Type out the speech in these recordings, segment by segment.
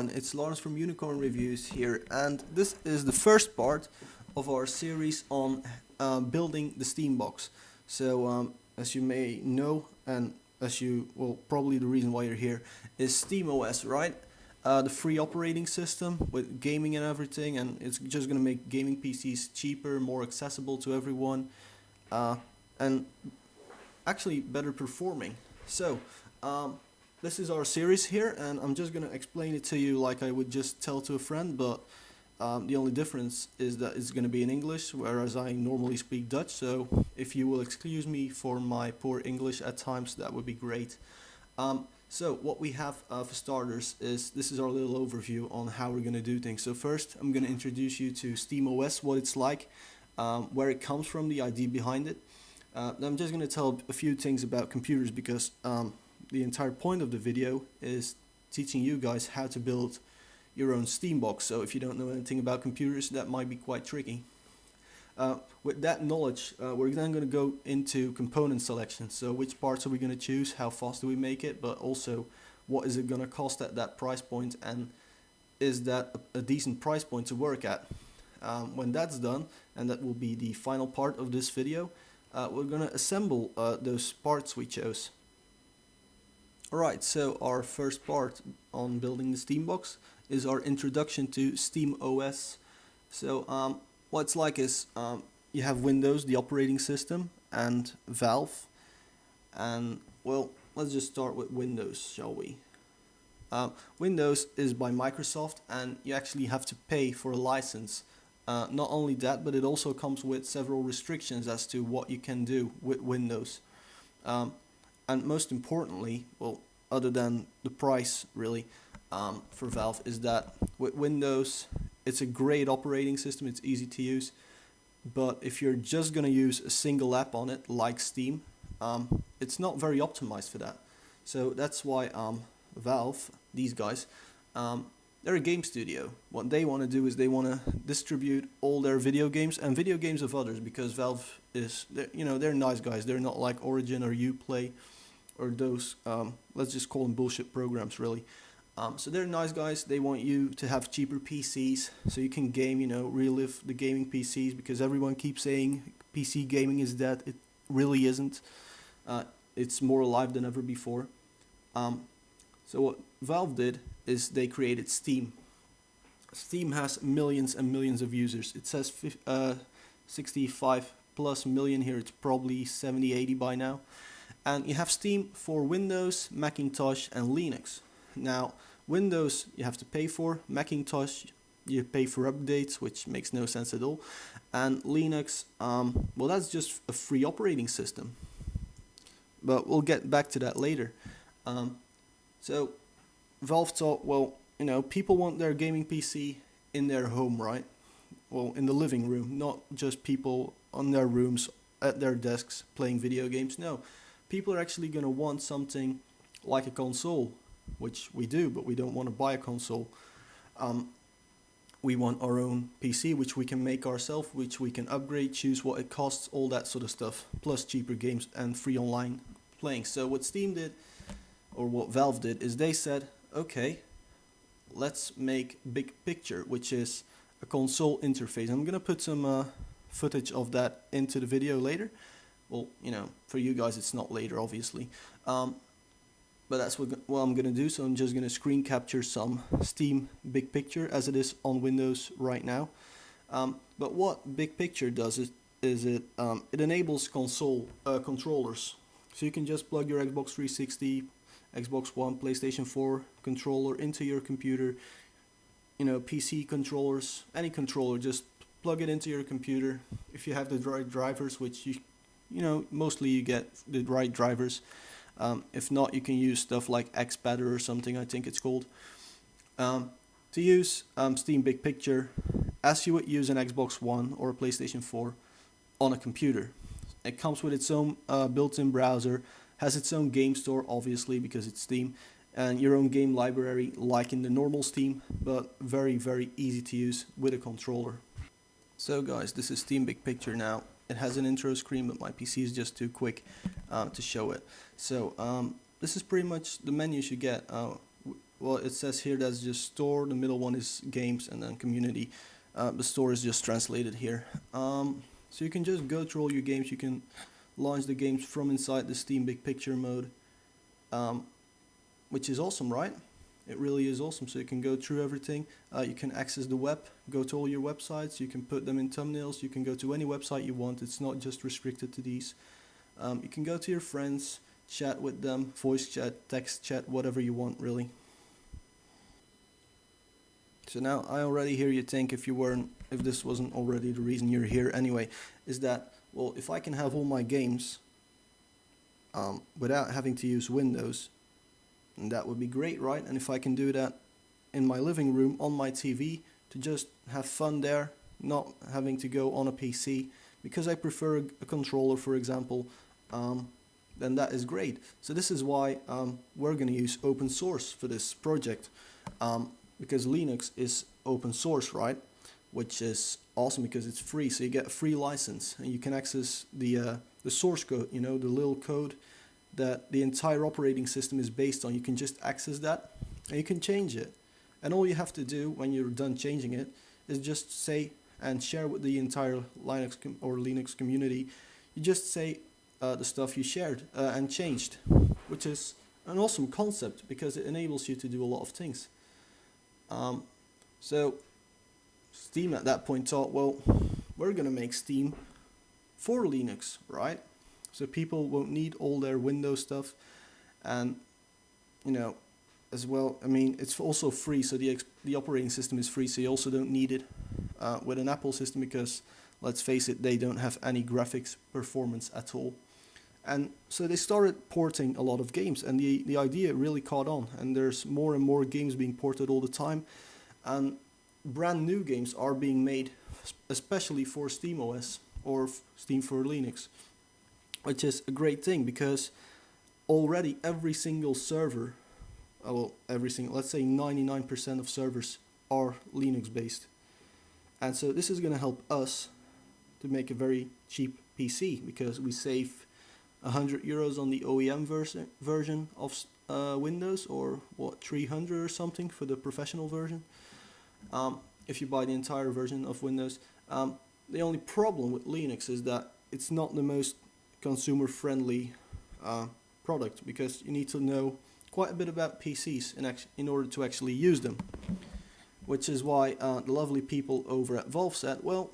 everyone, it's Lawrence from Unicorn Reviews here, and this is the first part of our series on building the Steambox. So as you may know, and probably the reason why you're here, is SteamOS, right? The free operating system with gaming and everything, and it's just going to make gaming PCs cheaper, more accessible to everyone, and actually better performing. So this is our series here, and I'm just going to explain it to you like I would just tell to a friend, but the only difference is that it's going to be in English, whereas I normally speak Dutch, so if you will excuse me for my poor English at times, that would be great. So what we have for starters is, this is our little overview on how we're going to do things. So first I'm going to introduce you to SteamOS, what it's like, where it comes from, the idea behind it. I'm just going to tell a few things about computers because the entire point of the video is teaching you guys how to build your own Steambox. So if you don't know anything about computers, that might be quite tricky. With that knowledge, we're then going to go into component selection. So which parts are we going to choose, how fast do we make it, but also what is it going to cost at that price point, and is that a decent price point to work at. When that's done, and that will be the final part of this video, we're going to assemble those parts we chose. Alright, so our first part on building the Steambox is our introduction to SteamOS. So what it's like is you have Windows, the operating system, and Valve. And well, let's just start with Windows, shall we? Windows is by Microsoft, and you actually have to pay for a license. Not only that, but it also comes with several restrictions as to what you can do with Windows. And most importantly, well, other than the price really, for Valve, is that with Windows, it's a great operating system, it's easy to use, but if you're just going to use a single app on it, like Steam, it's not very optimized for that. So that's why Valve, these guys, they're a game studio. What they want to do is they want to distribute all their video games and video games of others, because Valve is, they're nice guys. They're not like Origin or Uplay or those, let's just call them bullshit programs, really. So they're nice guys. They want you to have cheaper PCs so you can game, relive the gaming PCs, because everyone keeps saying PC gaming is dead. It really isn't. It's more alive than ever before. So what Valve did is they created Steam. Steam has millions and millions of users. It says 65 plus million here. It's probably 70, 80 by now. And you have Steam for Windows, Macintosh, and Linux. Now, Windows you have to pay for, Macintosh you pay for updates, which makes no sense at all, and Linux, well, that's just a free operating system. But we'll get back to that later. So Valve thought, well, people want their gaming PC in their home, right? Well, in the living room, not just people on their rooms at their desks playing video games. No, people are actually going to want something like a console, which we do, but we don't want to buy a console. We want our own PC, which we can make ourselves, which we can upgrade, choose what it costs, all that sort of stuff, plus cheaper games and free online playing. So what Steam did, or what Valve did, is they said, okay, let's make Big Picture, which is a console interface. I'm going to put some footage of that into the video later. Well, for you guys it's not later, obviously. But that's what I'm going to do, so I'm just going to screen capture some Steam Big Picture as it is on Windows right now. But what Big Picture does is it enables console controllers. So you can just plug your Xbox 360, Xbox One, PlayStation 4 controller into your computer. PC controllers, any controller, just plug it into your computer. If you have the right drivers, which mostly you get the right drivers. If not, you can use stuff like Xpadder or something, I think it's called, to use Steam Big Picture as you would use an Xbox One or a PlayStation 4 on a computer. It comes with its own built-in browser, has its own game store, obviously, because it's Steam, and your own game library like in the normal Steam, but very, very easy to use with a controller. So guys, this is Steam Big Picture now. It has an intro screen, but my PC is just too quick to show it. So this is pretty much the menus you get. well, it says here that's just store, the middle one is games, and then community. The store is just translated here. So you can just go through all your games. You can launch the games from inside the Steam Big Picture mode, which is awesome, right? It really is awesome. So you can go through everything. You can access the web, go to all your websites. You can put them in thumbnails. You can go to any website you want. It's not just restricted to these. You can go to your friends, chat with them, voice chat, text chat, whatever you want, really. So now I already hear you think, if this wasn't already the reason you're here anyway, is that, well, if I can have all my games without having to use Windows, that would be great, right? And if I can do that in my living room on my TV to just have fun there, not having to go on a PC, because I prefer a controller, for example, then that is great. So this is why we're going to use open source for this project. Because Linux is open source, right? Which is awesome because it's free, so you get a free license and you can access the source code, you know, the little code that the entire operating system is based on. You can just access that and you can change it. And all you have to do when you're done changing it is just say and share with the entire Linux community. You just say the stuff you shared and changed, which is an awesome concept because it enables you to do a lot of things. So Steam at that point thought, well, we're gonna make Steam for Linux, right? So people won't need all their Windows stuff, and you know, as well, I mean, it's also free, so the operating system is free, so you also don't need it with an Apple system because, let's face it, they don't have any graphics performance at all. And so they started porting a lot of games, and the idea really caught on, and there's more and more games being ported all the time, and brand new games are being made especially for SteamOS or Steam for Linux, which is a great thing because already every single server, let's say 99% of servers are Linux based, and so this is going to help us to make a very cheap PC because we save €100 on the OEM version of Windows, or what, 300 or something for the professional version, if you buy the entire version of Windows. The only problem with Linux is that it's not the most consumer friendly product because you need to know quite a bit about PCs in order to actually use them, which is why the lovely people over at Valve said, well,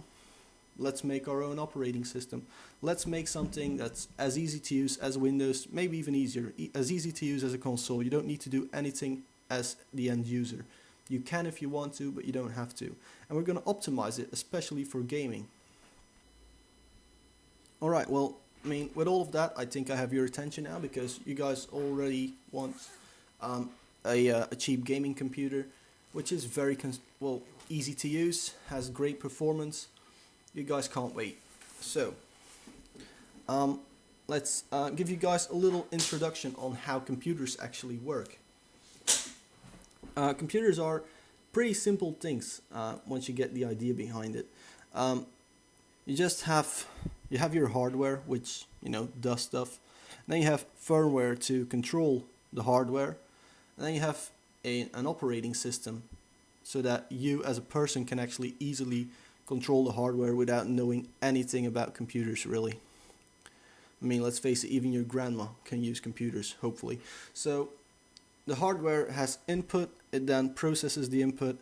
let's make our own operating system. Let's make something that's as easy to use as Windows, maybe even easier, as easy to use as a console. You don't need to do anything as the end user. You can if you want to, but you don't have to. And we're going to optimize it, especially for gaming. Alright, well, I mean, with all of that, I think I have your attention now because you guys already want a cheap gaming computer, which is very easy to use, has great performance. You guys can't wait. So, let's give you guys a little introduction on how computers actually work. Computers are pretty simple things once you get the idea behind it. You have your hardware, which does stuff. And then you have firmware to control the hardware. And then you have an operating system, so that you as a person can actually easily control the hardware without knowing anything about computers, really. I mean, let's face it, even your grandma can use computers, hopefully. So the hardware has input, it then processes the input,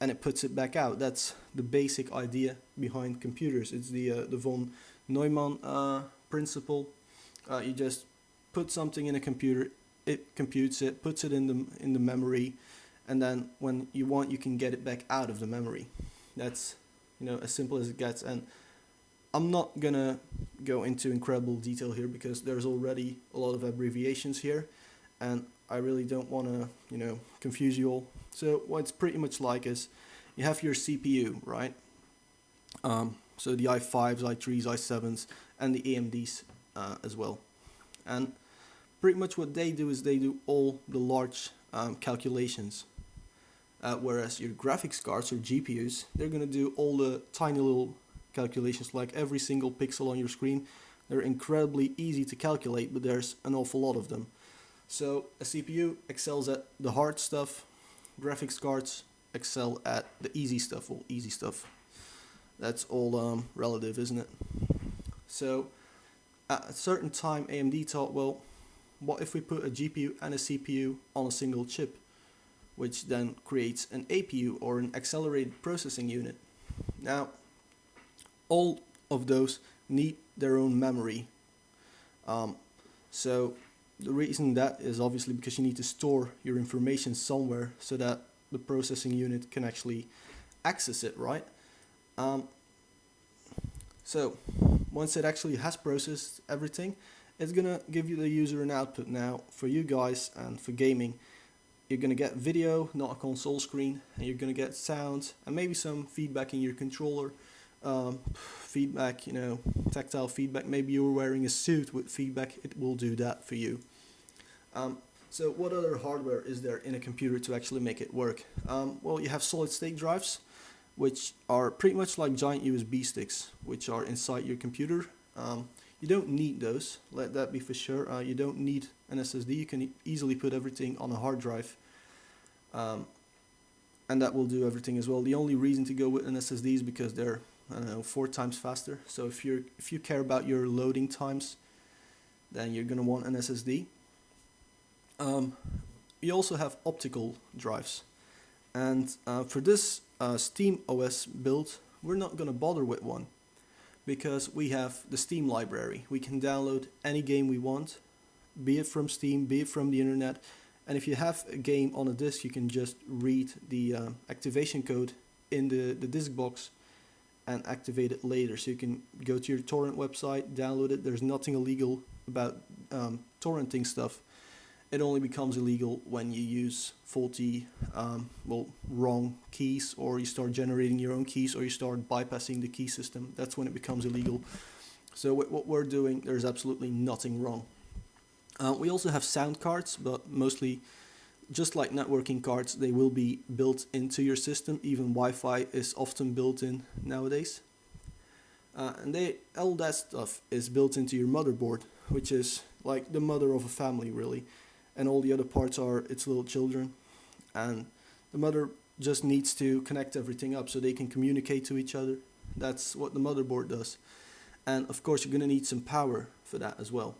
and it puts it back out. That's the basic idea behind computers. It's the von Neumann principle. You just put something in a computer, it computes it, puts it in the memory, and then when you want, you can get it back out of the memory. That's as simple as it gets. And I'm not gonna go into incredible detail here because there's already a lot of abbreviations here, and I really don't want to confuse you all. So what it's pretty much like is you have your CPU, right? So the i5s, i3s, i7s, and the AMDs as well. And pretty much what they do is they do all the large calculations. Whereas your graphics cards or GPUs, they're going to do all the tiny little calculations, like every single pixel on your screen. They're incredibly easy to calculate, but there's an awful lot of them. So a CPU excels at the hard stuff, graphics cards excel at the easy stuff, or easy stuff. That's all relative, isn't it? So at a certain time AMD thought, well, what if we put a GPU and a CPU on a single chip, which then creates an APU, or an accelerated processing unit. Now, all of those need their own memory. So the reason that is obviously because you need to store your information somewhere so that the processing unit can actually access it, right? So once it actually has processed everything, it's gonna give you the user an output. Now for you guys and for gaming, you're gonna get video, not a console screen, and you're gonna get sound and maybe some feedback in your controller. Feedback, tactile feedback. Maybe you're wearing a suit with feedback, it will do that for you. So what other hardware is there in a computer to actually make it work? Well, you have solid state drives, which are pretty much like giant USB sticks, which are inside your computer. You don't need those, let that be for sure. You don't need an SSD, you can easily put everything on a hard drive. And that will do everything as well. The only reason to go with an SSD is because they're 4 times faster. So if you care about your loading times, then you're gonna want an SSD. You also have optical drives, and for this SteamOS build, we're not gonna bother with one because we have the Steam library. We can download any game we want, be it from Steam, be it from the internet. And if you have a game on a disk, you can just read the activation code in the disk box and activate it later. So you can go to your torrent website, download it. There's nothing illegal about torrenting stuff. It only becomes illegal when you use faulty, wrong keys, or you start generating your own keys, or you start bypassing the key system. That's when it becomes illegal. So with what we're doing, there's absolutely nothing wrong. We also have sound cards, but mostly, just like networking cards, they will be built into your system. Even Wi-Fi is often built in nowadays. And all that stuff is built into your motherboard, which is like the mother of a family, really. And all the other parts are its little children. And the mother just needs to connect everything up so they can communicate to each other. That's what the motherboard does. And of course, you're going to need some power for that as well.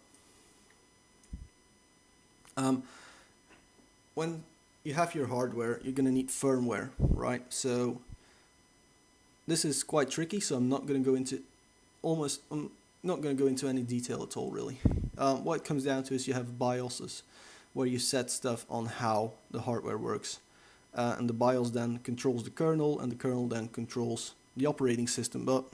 When you have your hardware, you're going to need firmware, right? So this is quite tricky, so I'm not going to go into any detail at all, really. What it comes down to is you have BIOSes, where you set stuff on how the hardware works. And the BIOS then controls the kernel, and the kernel then controls the operating system. But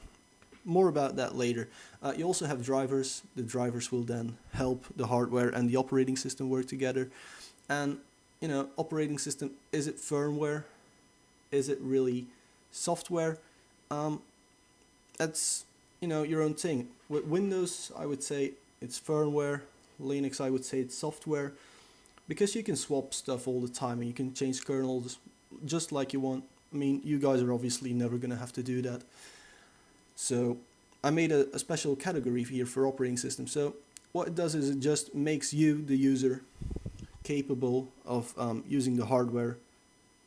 more about that later. You also have drivers. The drivers will then help the hardware and the operating system work together. And operating system, is it firmware? Is it really software? That's your own thing. With Windows, I would say it's firmware. Linux, I would say it's software, because you can swap stuff all the time and you can change kernels just like you want. I mean, you guys are obviously never gonna have to do that. So I made a special category here for operating system. So what it does is it just makes you, the user, capable of using the hardware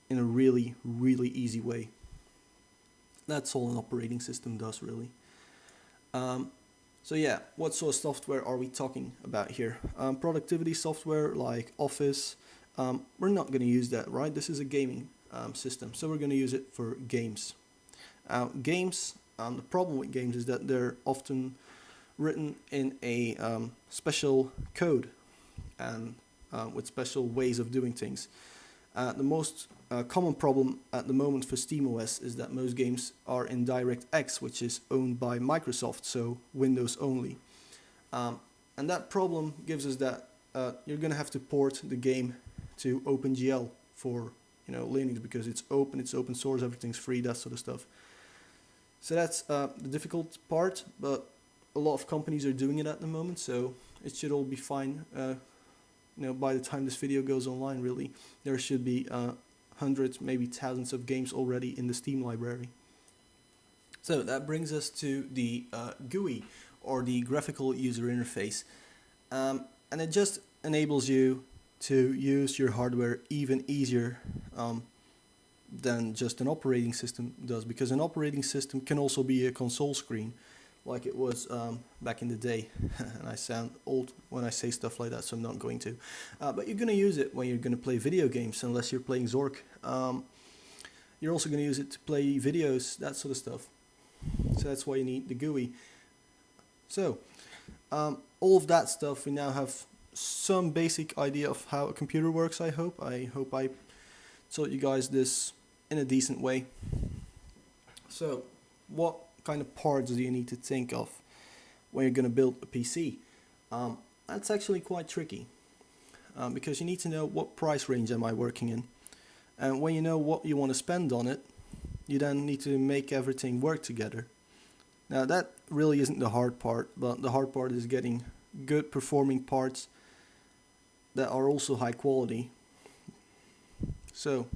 in a really, really easy way. That's all an operating system does, really. So yeah, what sort of software are we talking about here? Productivity software like Office. We're not going to use that, right? This is a gaming system, so we're going to use it for games. Games, the problem with games is that they're often written in a special code and with special ways of doing things. The most common problem at the moment for SteamOS is that most games are in DirectX, which is owned by Microsoft, so Windows only. And that problem gives us that you're going to have to port the game to OpenGL for Linux, because it's open source, everything's free, that sort of stuff. So that's the difficult part, but a lot of companies are doing it at the moment, so it should all be fine. By the time this video goes online, really, there should be hundreds, maybe thousands of games already in the Steam library. So that brings us to the GUI, or the graphical user interface, and it just enables you to use your hardware even easier than just an operating system does, because an operating system can also be a console screen like it was back in the day. And I sound old when I say stuff like that, so I'm not going to. But you're going to use it when you're going to play video games, unless you're playing Zork. You're also going to use it to play videos, that sort of stuff. So that's why you need the GUI. So all of that stuff, we now have some basic idea of how a computer works. I hope I taught you guys this in a decent way. So what kind of parts do you need to think of when you're going to build a PC? That's actually quite tricky, because you need to know what price range am I working in, and when you know what you want to spend on it, you then need to make everything work together. Now that really isn't the hard part, but the hard part is getting good performing parts that are also high quality. So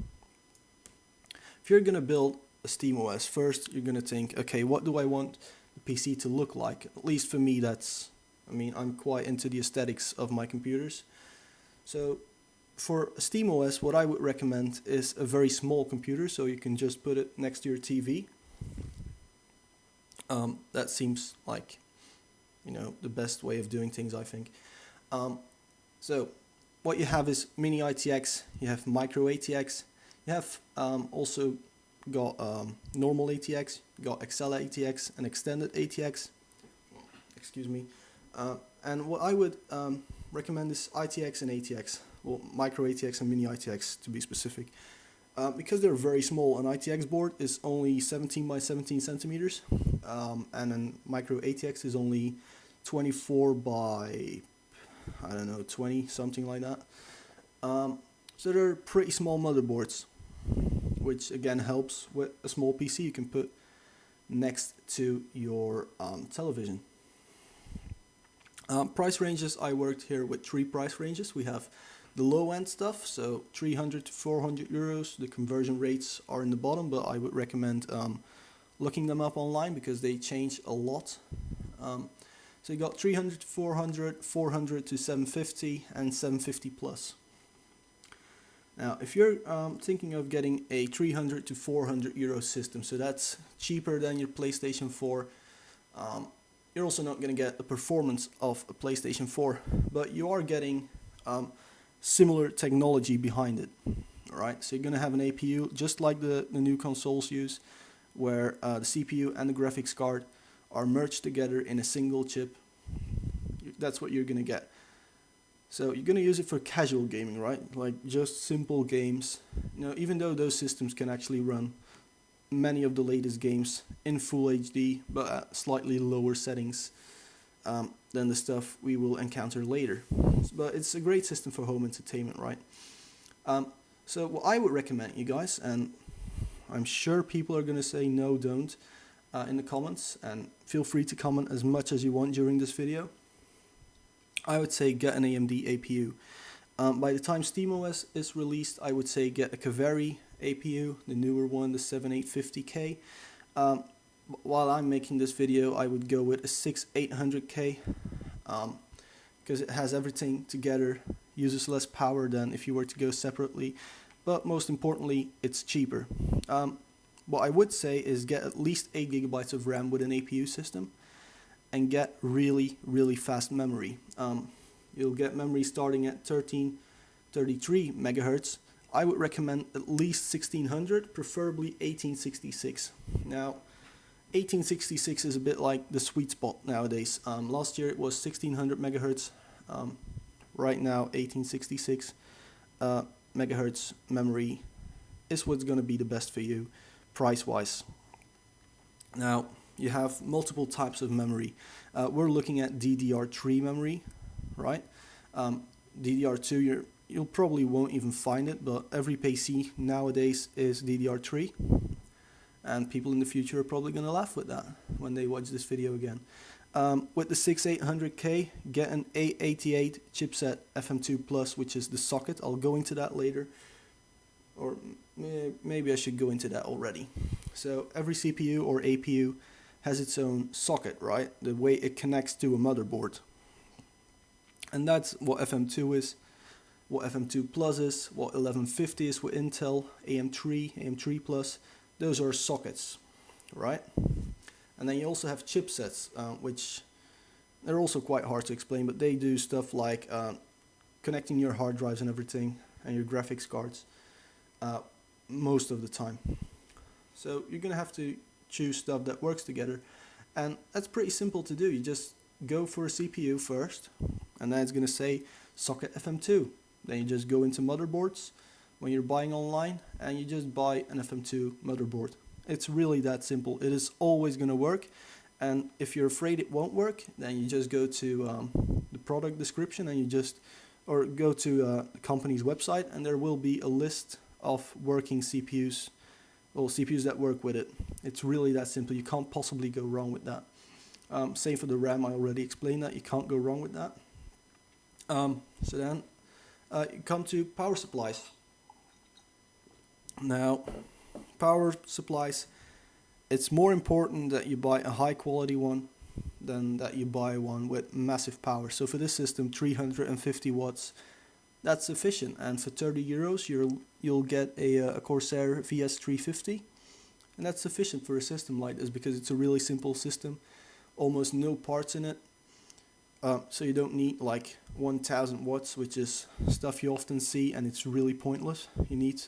if you're going to build a SteamOS, first you're going to think, okay, what do I want the PC to look like? At least for me, I'm quite into the aesthetics of my computers. So for SteamOS, what I would recommend is a very small computer, so you can just put it next to your TV. That seems like, the best way of doing things, I think. So what you have is mini ITX, you have micro ATX, you have also got normal ATX, you got XL ATX and extended ATX. Excuse me. And what I would recommend is ITX and ATX, well, micro ATX and mini ITX to be specific. Because they're very small, an ITX board is only 17 by 17 centimeters, and a micro ATX is only 24 by, 20, something like that. So they're pretty small motherboards, which again helps with a small PC you can put next to your television. Price ranges, I worked here with 3 price ranges. We have the low end stuff, so 300 to 400 euros. The conversion rates are in the bottom, but I would recommend looking them up online because they change a lot. So you got 300 to 400, 400 to 750, and 750 plus. Now, if you're thinking of getting a 300 to 400 euro system, so that's cheaper than your PlayStation 4, you're also not going to get the performance of a PlayStation 4, but you are getting similar technology behind it. Alright, so you're going to have an APU just like the new consoles use, where the CPU and the graphics card are merged together in a single chip. That's what you're going to get. So you're going to use it for casual gaming, right? Like just simple games. Even though those systems can actually run many of the latest games in full HD, but at slightly lower settings than the stuff we will encounter later. But it's a great system for home entertainment, right? So what I would recommend you guys, and I'm sure people are going to say no, don't, in the comments, and feel free to comment as much as you want during this video. I would say get an AMD APU. By the time SteamOS is released, I would say get a Kaveri APU, the newer one, the 7850K. While I'm making this video, I would go with a 6800K because it has everything together, uses less power than if you were to go separately, but most importantly, it's cheaper. What I would say is get at least 8 GB of RAM with an APU system, and get really, really fast memory. You'll get memory starting at 1333 megahertz. I would recommend at least 1600, preferably 1866. Now, 1866 is a bit like the sweet spot nowadays. Last year it was 1600 megahertz. Right now, 1866 megahertz memory is what's going to be the best for you, price-wise. Now, you have multiple types of memory. We're looking at DDR3 memory, right? DDR2, you'll probably won't even find it, but every PC nowadays is DDR3. And people in the future are probably going to laugh with that when they watch this video again. With the 6800K, get an A88 chipset FM2 Plus, which is the socket. I'll go into that later. Or maybe I should go into that already. So every CPU or APU has its own socket, right? The way it connects to a motherboard. And that's what FM2 is. what FM2 Plus is, what 1150 is with Intel, AM3, AM3 Plus. Those are sockets, right? And then you also have chipsets, which they're also quite hard to explain, but they do stuff like connecting your hard drives and everything, and your graphics cards, most of the time. So you're gonna have to choose stuff that works together, and that's pretty simple to do. You just go for a CPU first, and then it's gonna say socket FM2. Then you just go into motherboards when you're buying online, and you just buy an FM2 motherboard. It's really that simple. It is always gonna work, and if you're afraid it won't work, then you just go to the product description, and or go to the company's website, and there will be a list of working CPUs, or CPUs that work with it. It's really that simple. You can't possibly go wrong with that. Same for the RAM. I already explained that. You can't go wrong with that. So then you come to power supplies. Now, power supplies, it's more important that you buy a high quality one than that you buy one with massive power. So for this system, 350 watts, that's sufficient. And for 30 euros, you'll get a Corsair VS350, and that's sufficient for a system like this because it's a really simple system, almost no parts in it. So you don't need like 1000 watts, which is stuff you often see, and it's really pointless. You need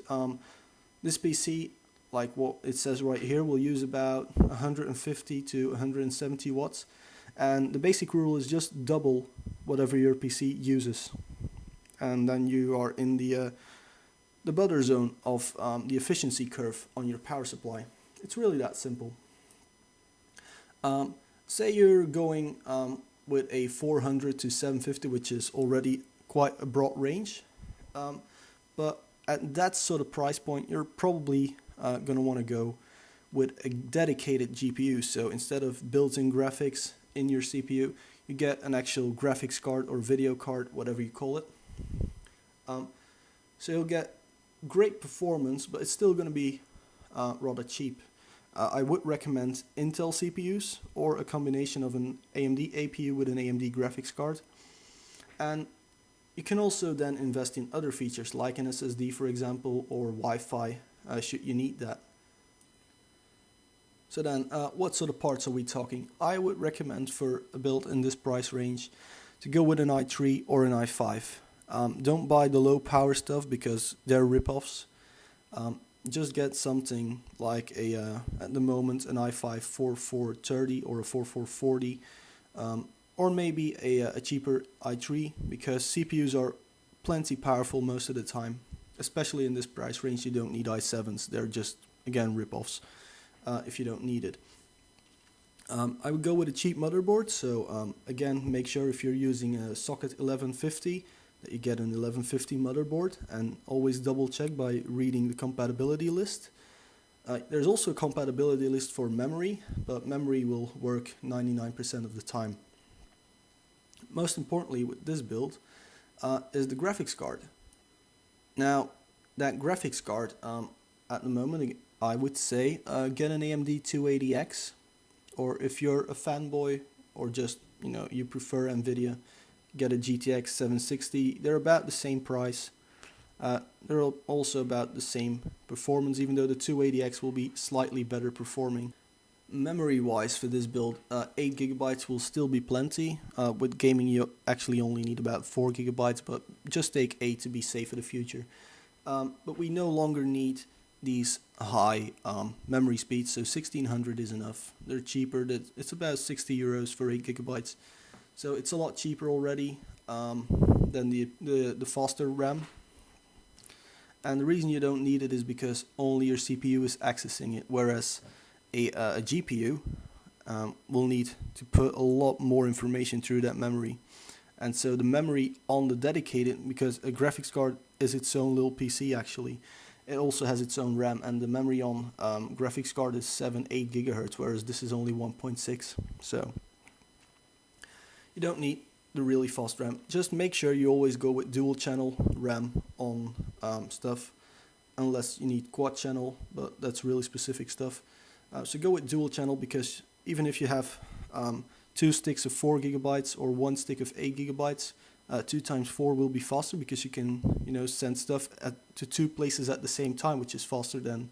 this PC, like what it says right here, will use about 150 to 170 watts, and the basic rule is just double whatever your PC uses, and then you are in the butter zone of the efficiency curve on your power supply. It's really that simple. Say you're going with a 400 to 750, which is already quite a broad range, but at that sort of price point, you're probably going to want to go with a dedicated GPU. So instead of built-in graphics in your CPU, you get an actual graphics card or video card, whatever you call it. So you'll get great performance, but it's still going to be rather cheap. I would recommend Intel CPUs or a combination of an AMD APU with an AMD graphics card. And you can also then invest in other features like an SSD, for example, or Wi-Fi, should you need that. So then, what sort of parts are we talking? I would recommend for a build in this price range to go with an i3 or an i5. Don't buy the low power stuff because they're rip-offs. Just get something like at the moment, an i5 4430 or a 4440, or maybe a cheaper i3, because CPUs are plenty powerful most of the time. Especially in this price range, you don't need i7s. They're just, again, rip-offs if you don't need it. I would go with a cheap motherboard. So again, make sure if you're using a socket 1150 that you get an 1150 motherboard, and always double check by reading the compatibility list. There's also a compatibility list for memory, but memory will work 99% of the time. Most importantly with this build is the graphics card. Now, that graphics card, at the moment, I would say get an AMD 280X, or if you're a fanboy or just you prefer NVIDIA, get a GTX 760. They're about the same price. They're also about the same performance, even though the 280X will be slightly better performing. Memory wise for this build, 8 GB will still be plenty. With gaming you actually only need about 4 GB, but just take 8 to be safe for the future. But we no longer need these high memory speeds, so 1600 is enough. They're cheaper. It's about 60 euros for 8 GB. So it's a lot cheaper already than the faster RAM. And the reason you don't need it is because only your CPU is accessing it, whereas a GPU will need to put a lot more information through that memory. And so the memory on the dedicated, because a graphics card is its own little PC actually, it also has its own RAM, and the memory on graphics card is 7-8 GHz, whereas this is only 1.6. So you don't need the really fast RAM. Just make sure you always go with dual channel RAM on stuff, unless you need quad channel, but that's really specific stuff. So go with dual channel, because even if you have 2 sticks of 4 GB or 1 stick of 8 GB, 2 times 4 will be faster because you can, send stuff to 2 places at the same time, which is faster than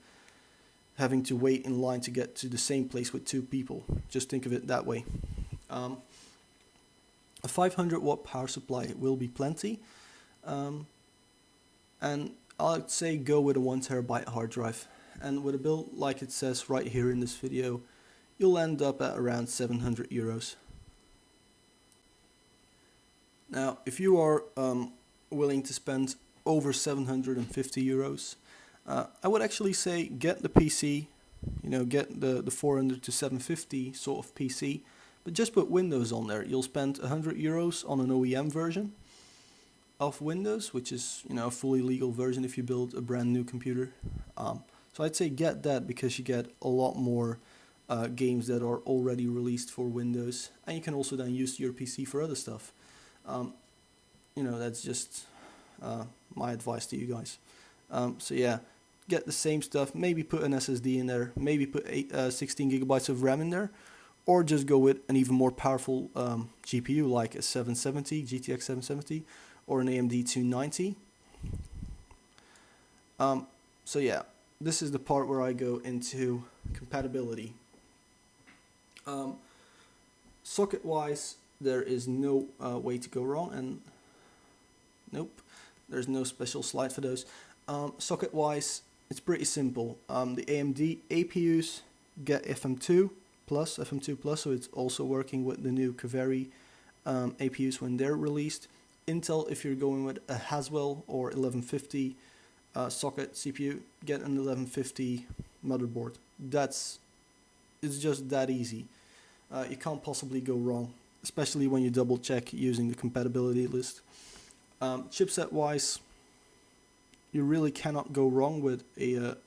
having to wait in line to get to the same place with 2 people. Just think of it that way. A 500 watt power supply will be plenty, and I'd say go with a 1 terabyte hard drive, and with a build like it says right here in this video, you'll end up at around 700 euros. Now if you are willing to spend over 750 euros, I would actually say get the PC, get the 400 to 750 sort of PC, but just put Windows on there. You'll spend 100 euros on an OEM version of Windows, which is a fully legal version if you build a brand new computer. So I'd say get that because you get a lot more games that are already released for Windows, and you can also then use your PC for other stuff. That's just my advice to you guys. So yeah, get the same stuff, maybe put an SSD in there, maybe put 16 gigabytes of RAM in there, or just go with an even more powerful GPU like a 770, GTX 770, or an AMD 290. So yeah, this is the part where I go into compatibility. Socket wise, there is no way to go wrong, and nope, there's no special slide for those. Socket wise, it's pretty simple. The AMD APUs get FM2 plus, so it's also working with the new Kaveri APUs when they're released. Intel, if you're going with a Haswell or 1150 socket CPU, get an 1150 motherboard. It's just that easy. You can't possibly go wrong, especially when you double check using the compatibility list. Chipset wise, you really cannot go wrong with a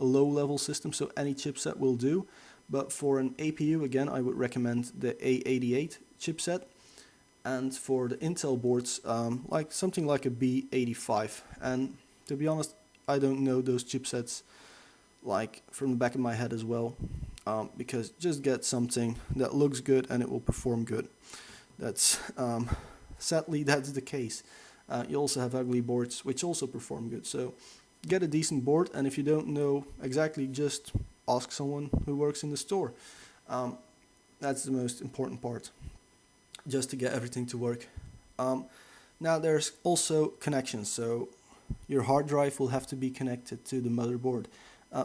low level system, so any chipset will do. But for an APU, again, I would recommend the A88 chipset, and for the Intel boards, like something like a B85. And to be honest, I don't know those chipsets like from the back of my head as well, because just get something that looks good and it will perform good. That's sadly that's the case. You also have ugly boards which also perform good, so get a decent board, and if you don't know exactly, just ask someone who works in the store. That's the most important part, just to get everything to work. Now there's also connections, so your hard drive will have to be connected to the motherboard.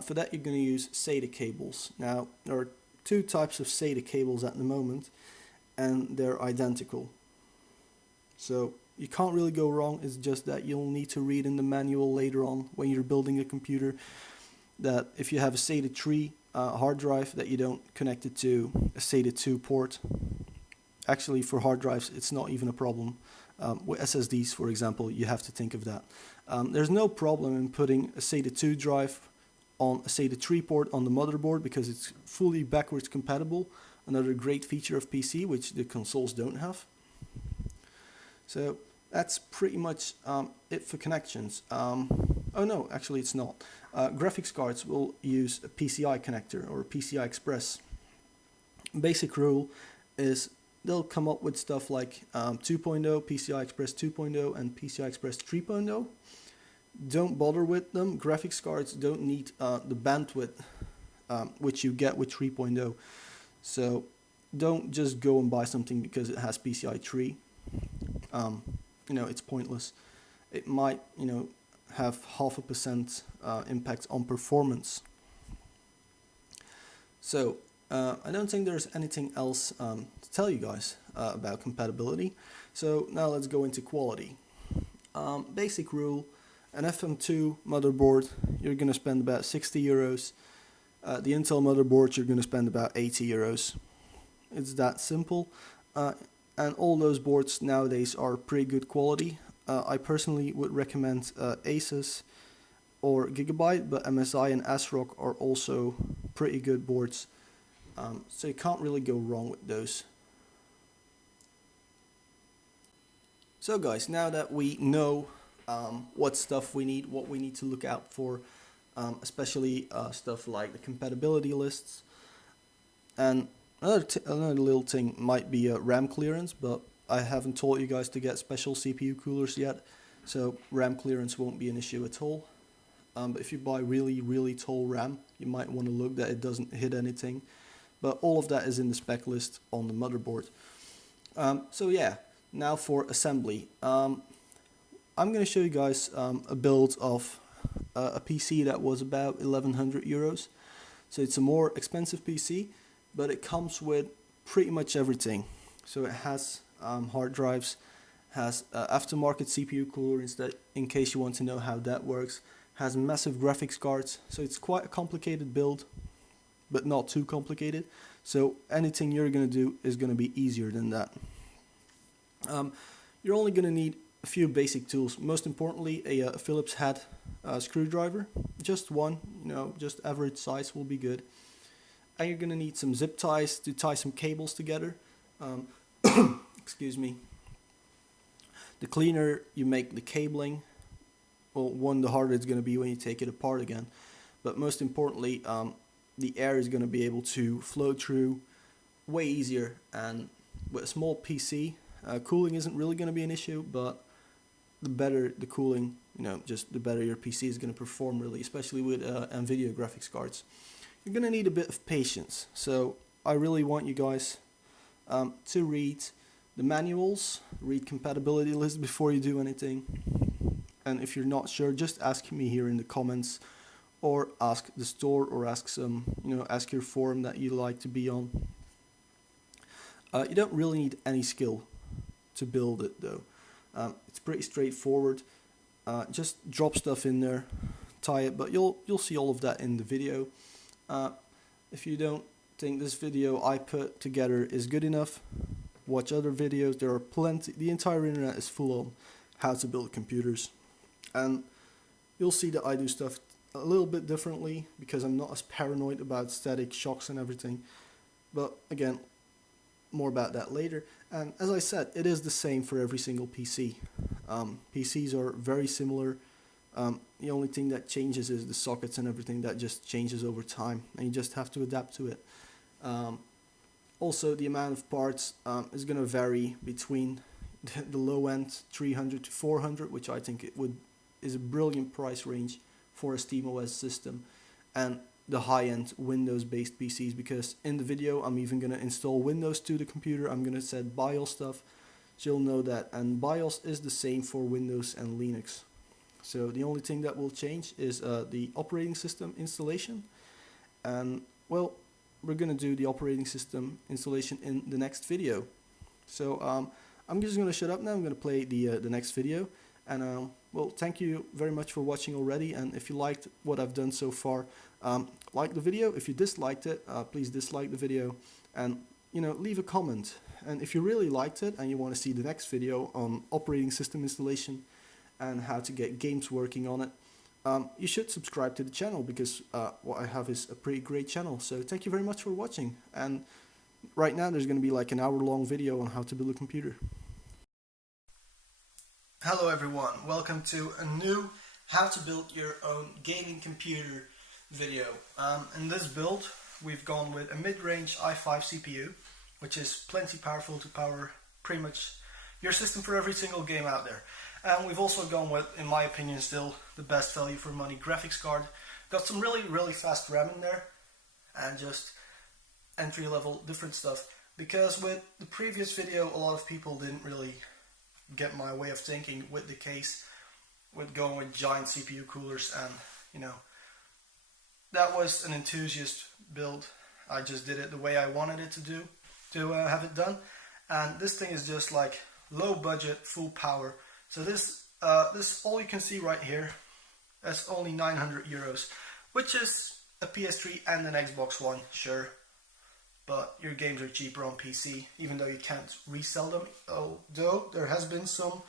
For that you're going to use SATA cables. Now there are 2 types of SATA cables at the moment, and they're identical. So you can't really go wrong. It's just that you'll need to read in the manual later on when you're building a computer that if you have a SATA 3 hard drive, that you don't connect it to a SATA 2 port. Actually, for hard drives it's not even a problem. With SSDs, for example, you have to think of that. There's no problem in putting a SATA 2 drive on a SATA 3 port on the motherboard because it's fully backwards compatible. Another great feature of PC, which the consoles don't have. So that's pretty much it for connections. Oh no, actually it's not. Graphics cards will use a PCI connector or a PCI Express. Basic rule is they'll come up with stuff like 2.0, PCI Express 2.0 and PCI Express 3.0. Don't bother with them. Graphics cards don't need the bandwidth which you get with 3.0. So don't just go and buy something because it has PCI 3. It's pointless. It might, have 0.5% impact on performance. So I don't think there's anything else to tell you guys about compatibility. So now let's go into quality. Basic rule, an FM2 motherboard, you're going to spend about 60 euros. The Intel motherboard, you're going to spend about 80 euros. It's that simple. And all those boards nowadays are pretty good quality. I personally would recommend Asus or Gigabyte, but MSI and ASRock are also pretty good boards. So you can't really go wrong with those. So guys, now that we know what stuff we need, what we need to look out for, especially stuff like the compatibility lists, and another little thing might be RAM clearance, but I haven't told you guys to get special CPU coolers yet, so RAM clearance won't be an issue at all. But if you buy really tall RAM, you might want to look that it doesn't hit anything. But all of that is in the spec list on the motherboard. So yeah, now for assembly. I'm going to show you guys a build of a PC that was about 1100 euros. So it's a more expensive PC, but it comes with pretty much everything. So it has hard drives, has aftermarket CPU cooler in case you want to know how that works, has massive graphics cards, so it's quite a complicated build, but not too complicated. So anything you're going to do is going to be easier than that. You're only going to need a few basic tools. Most importantly, a Phillips head screwdriver, just one, just average size will be good. And you're going to need some zip ties to tie some cables together. Excuse me. The cleaner you make the cabling, well, the harder it's going to be when you take it apart again. But most importantly, the air is going to be able to flow through way easier. And with a small PC, cooling isn't really going to be an issue, but the better the cooling, just the better your PC is going to perform, really, especially with NVIDIA graphics cards. You're going to need a bit of patience, so I really want you guys to read the manuals, read compatibility lists before you do anything. And if you're not sure, just ask me here in the comments, or ask the store, or ask ask your forum that you like to be on. You don't really need any skill to build it, though. It's pretty straightforward. Just drop stuff in there, tie it, but you'll see all of that in the video. If you don't think this video I put together is good enough, watch other videos. There are plenty. The entire internet is full on how to build computers, and you'll see that I do stuff a little bit differently because I'm not as paranoid about static shocks and everything. But again, more about that later. And as I said, it is the same for every single PC. PCs are very similar. The only thing that changes is the sockets and everything. That just changes over time, and you just have to adapt to it. Also, the amount of parts is going to vary between the low end 300 to 400, which I think is a brilliant price range for a SteamOS system, and the high-end Windows-based PCs, because in the video I'm even going to install Windows to the computer. I'm going to set BIOS stuff, so you'll know that, and BIOS is the same for Windows and Linux. So the only thing that will change is the operating system installation, and well, we're going to do the operating system installation in the next video. So I'm just going to shut up now. I'm going to play the next video, and well, thank you very much for watching already. And if you liked what I've done so far, like the video. If you disliked it, please dislike the video, and leave a comment. And if you really liked it and you want to see the next video on operating system installation and how to get games working on it, you should subscribe to the channel, because what I have is a pretty great channel. So thank you very much for watching, and right now there's going to be like an hour-long video on how to build a computer. Hello everyone, welcome to a new how to build your own gaming computer video. In this build we've gone with a mid-range i5 CPU, which is plenty powerful to power pretty much your system for every single game out there. And we've also gone with, in my opinion, still the best value for money graphics card. Got some really fast RAM in there, and just entry level different stuff. Because with the previous video, a lot of people didn't really get my way of thinking with the case, with going with giant CPU coolers, and that was an enthusiast build. I just did it the way I wanted it to have it done. And this thing is just like low budget, full power. So this all you can see right here, that's only 900 euros, which is a PS3 and an Xbox One, sure. But your games are cheaper on PC, even though you can't resell them. Although there has been some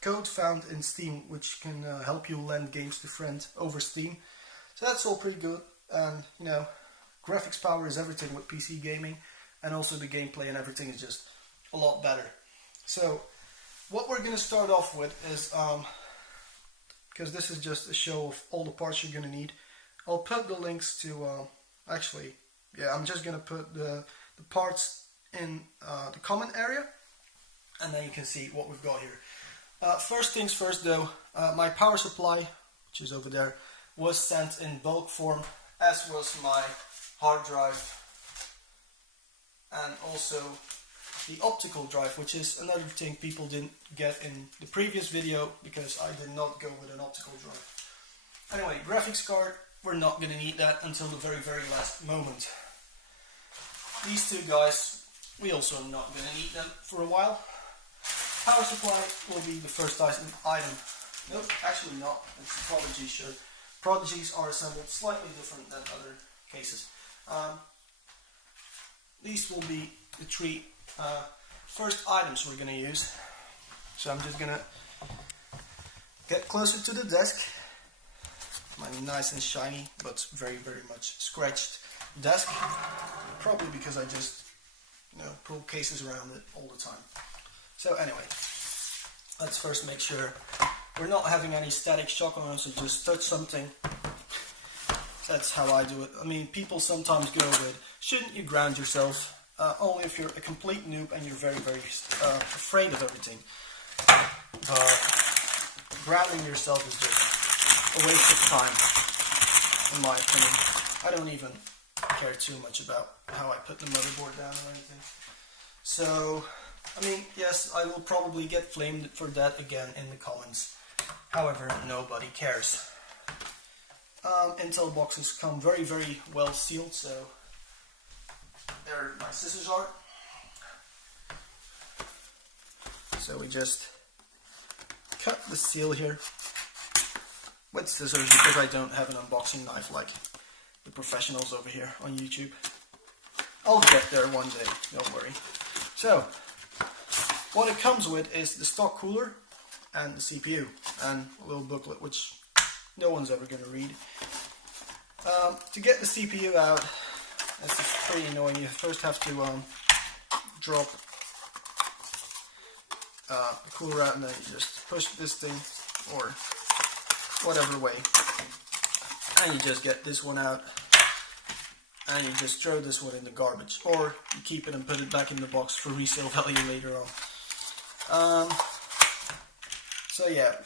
code found in Steam which can help you lend games to friends over Steam. So that's all pretty good. And graphics power is everything with PC gaming, and also the gameplay and everything is just a lot better. So what we're going to start off with is, because this is just a show of all the parts you're going to need, I'll put the links to, actually, yeah, I'm just going to put the parts in the comment area, and then you can see what we've got here. First things first though, my power supply, which is over there, was sent in bulk form, as was my hard drive, and also the optical drive, which is another thing people didn't get in the previous video because I did not go with an optical drive. Anyway, graphics card, we're not going to need that until the very last moment. These two guys, we also are not going to need them for a while. Power supply will be the first item. Nope, actually not. It's a Prodigy shirt. Prodigies are assembled slightly different than other cases. These will be the three first items we're going to use. So I'm just going to get closer to the desk. My nice and shiny, but very much scratched desk. Probably because I just, pull cases around it all the time. So anyway, let's first make sure we're not having any static shock on us, so just touch something. That's how I do it. I mean, people sometimes go with, shouldn't you ground yourself? Only if you're a complete noob and you're very afraid of everything. But grounding yourself is just a waste of time, in my opinion. I don't even care too much about how I put the motherboard down or anything. So, I mean, yes, I will probably get flamed for that again in the comments. However, nobody cares. Intel boxes come very well sealed, so there my scissors are. So we just cut the seal here with scissors because I don't have an unboxing knife like the professionals over here on YouTube. I'll get there one day, don't worry. So, what it comes with is the stock cooler and the CPU and a little booklet which no one's ever going to read. To get the CPU out, it's pretty annoying. You first have to drop the cooler out and then you just push this thing or whatever way, and you just get this one out and you just throw this one in the garbage, or you keep it and put it back in the box for resale value later on. So yeah,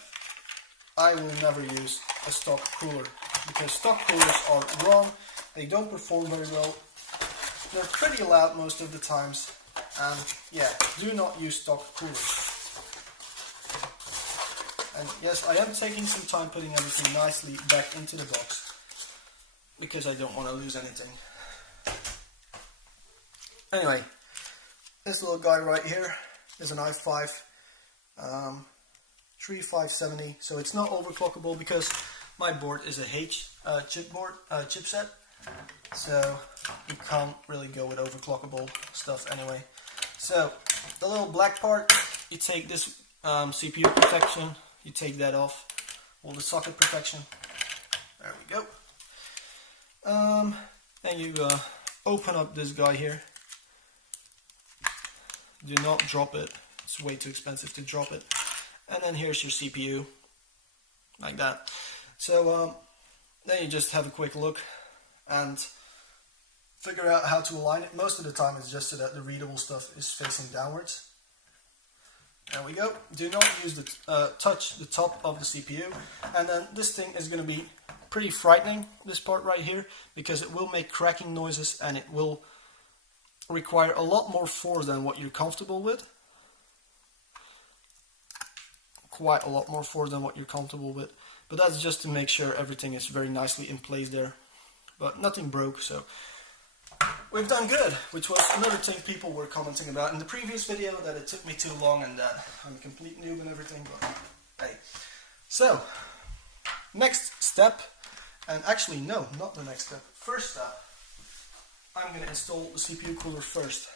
I will never use a stock cooler because stock coolers are wrong. They don't perform very well. They're pretty loud most of the times, and yeah, do not use stock coolers. And yes, I am taking some time putting everything nicely back into the box because I don't want to lose anything. Anyway, this little guy right here is an i5 3570, so it's not overclockable because my board is a H chipset, so you can't really go with overclockable stuff anyway. So the little black part, you take this CPU protection, you take that off, all the socket protection. There we go. Then you open up this guy here. Do not drop it. It's way too expensive to drop it. And then here's your CPU, like that. So then you just have a quick look and figure out how to align it. Most of the time it's just so that the readable stuff is facing downwards. There we go. Do not use the touch the top of the CPU. And then this thing is going to be pretty frightening, this part right here, because it will make cracking noises and it will require a lot more force than what you're comfortable with. Quite a lot more force than what you're comfortable with. But that's just to make sure everything is very nicely in place there. But nothing broke, so we've done good, which was another thing people were commenting about in the previous video, that it took me too long and that I'm a complete noob and everything, but hey. So, next step, and actually no, not the next step, first step, I'm going to install the CPU cooler first,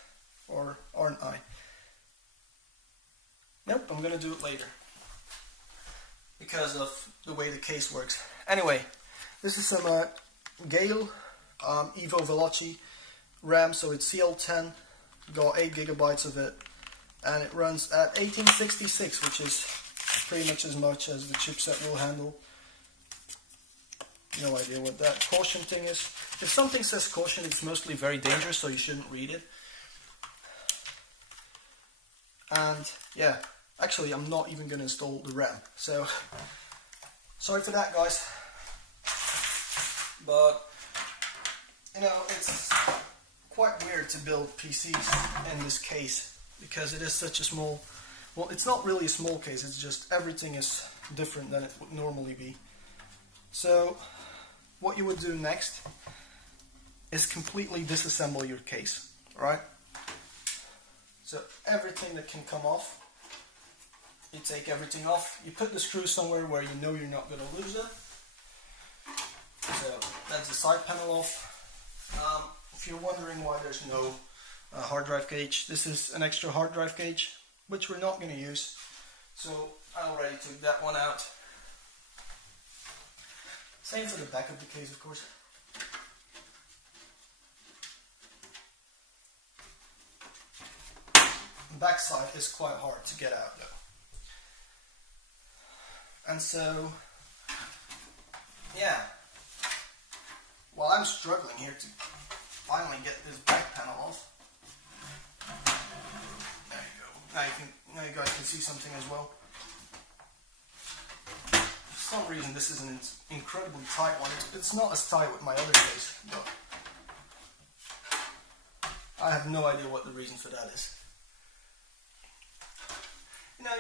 or aren't I? Nope, I'm going to do it later, because of the way the case works. Anyway, this is some Gale Evo Veloci RAM, so it's CL10, got 8 GB of it, and it runs at 1866, which is pretty much as much as the chipset will handle. No idea what that caution thing is. If something says caution, it's mostly very dangerous, so you shouldn't read it. And yeah, actually I'm not even going to install the RAM, so sorry for that, guys. But you know, it's quite weird to build PCs in this case, because it is such a small, well, it's not really a small case, it's just everything is different than it would normally be. So what you would do next is completely disassemble your case, right? So everything that can come off, you take everything off, you put the screws somewhere where you know you're not going to lose them. So that's the side panel off. If you're wondering why there's no hard drive gauge, this is an extra hard drive gauge, which we're not going to use. So I already took that one out. Same for the back of the case, of course. The back side is quite hard to get out though. And so, yeah, while I'm struggling here to finally get this back panel off. There you go. Now you guys can see something as well. For some reason this is an incredibly tight one. It's not as tight with my other case, but I have no idea what the reason for that is. You know,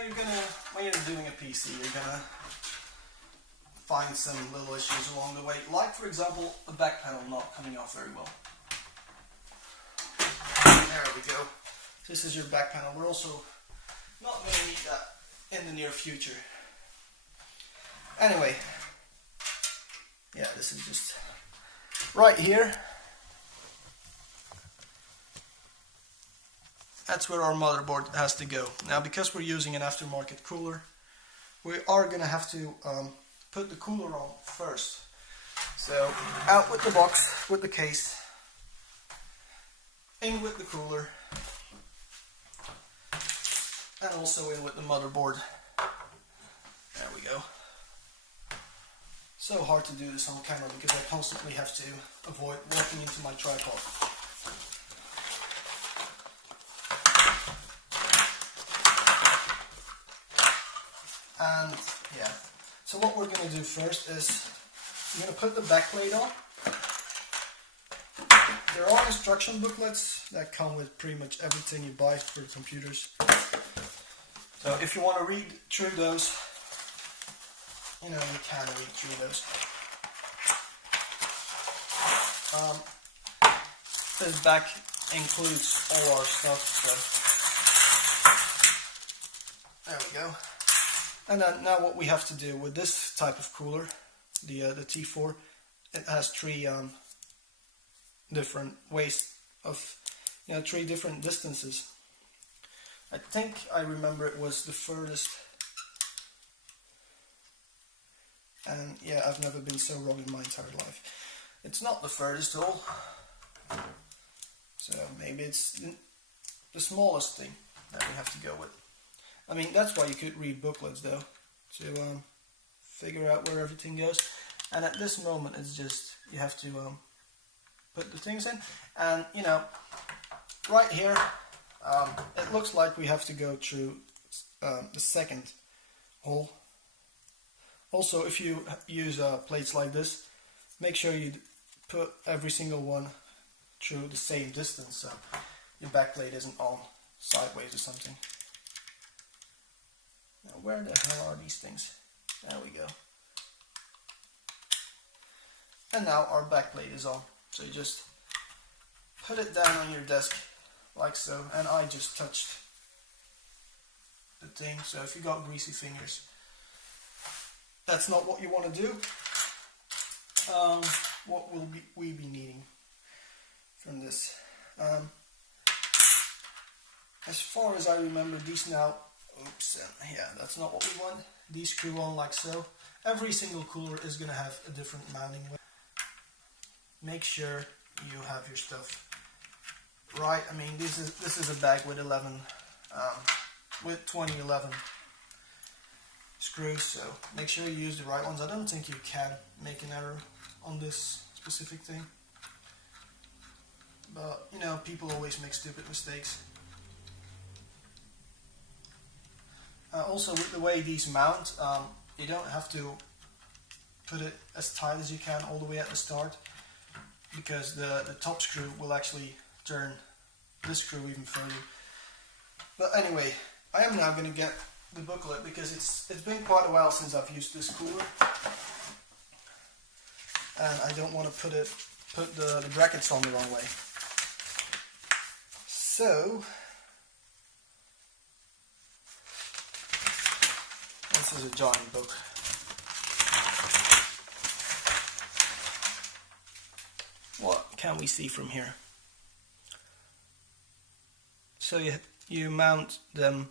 when you're doing a PC, you're gonna find some little issues along the way, like for example a back panel not coming off very well. There we go. This is your back panel. We're also not going to need that in the near future. Anyway, yeah, this is just right here. That's where our motherboard has to go. Now, because we're using an aftermarket cooler, we are going to have to put the cooler on first. So, out with the box, with the case, in with the cooler, and also in with the motherboard. There we go. So hard to do this on camera because I constantly have to avoid walking into my tripod. And yeah, so what we're going to do first is I'm going to put the backplate on. There are instruction booklets that come with pretty much everything you buy for computers. So if you want to read through those, you know, you can read through those. This back includes all our stuff, so there we go. And then now what we have to do with this type of cooler, the T4, it has three different ways of, you know, 3 different distances. I think I remember it was the furthest, and yeah, I've never been so wrong in my entire life. It's not the furthest hole, so maybe it's the smallest thing that we have to go with. I mean, that's why you could read booklets though, to figure out where everything goes. And at this moment it's just, you have to put the things in, and you know, right here it looks like we have to go through the second hole. Also, if you use plates like this, make sure you put every single one through the same distance, so your backplate isn't on sideways or something. Now, where the hell are these things? There we go. And now our backplate is on. So you just put it down on your desk like so, and I just touched the thing. So if you got greasy fingers, that's not what you want to do. What will we be needing from this? As far as I remember, these now, oops, yeah, that's not what we want. These screw on like so. Every single cooler is going to have a different mounting way. Make sure you have your stuff right. I mean, this is a bag with 2011 screws, so make sure you use the right ones. I don't think you can make an error on this specific thing, but you know, people always make stupid mistakes. Also, with the way these mount, you don't have to put it as tight as you can all the way at the start, because the top screw will actually turn this screw even further. But anyway, I am now going to get the booklet, because it's been quite a while since I've used this cooler, and I don't want to put the brackets on the wrong way. So this is a giant book. What can we see from here? So you mount them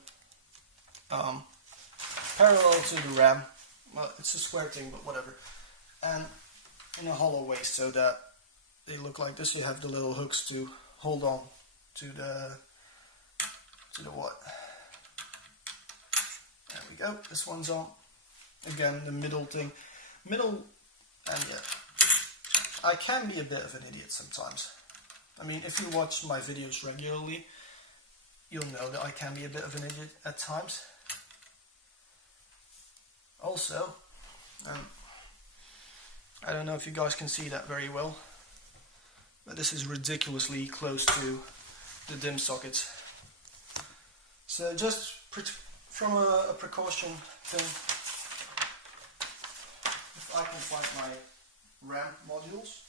parallel to the RAM. Well, it's a square thing, but whatever. And in a hollow way, so that they look like this. You have the little hooks to hold on to the what? There we go. This one's on. Again, the middle thing. And yeah. I can be a bit of an idiot sometimes. I mean, if you watch my videos regularly, you'll know that I can be a bit of an idiot at times. Also, I don't know if you guys can see that very well, but this is ridiculously close to the DIMM sockets. So just from a precaution thing, if I can find my RAM modules.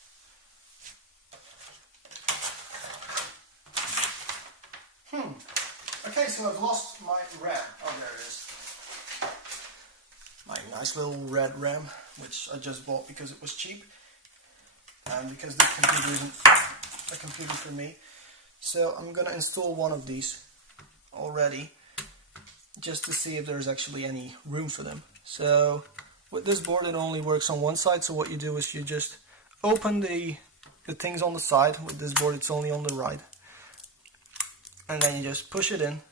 Okay, so I've lost my RAM. Oh, there it is. My nice little red RAM, which I just bought because it was cheap, and because the computer isn't a computer for me. So I'm gonna install one of these already, just to see if there's actually any room for them. So with this board, it only works on one side, so what you do is you just open the things on the side. With this board, it's only on the right. And then you just push it in.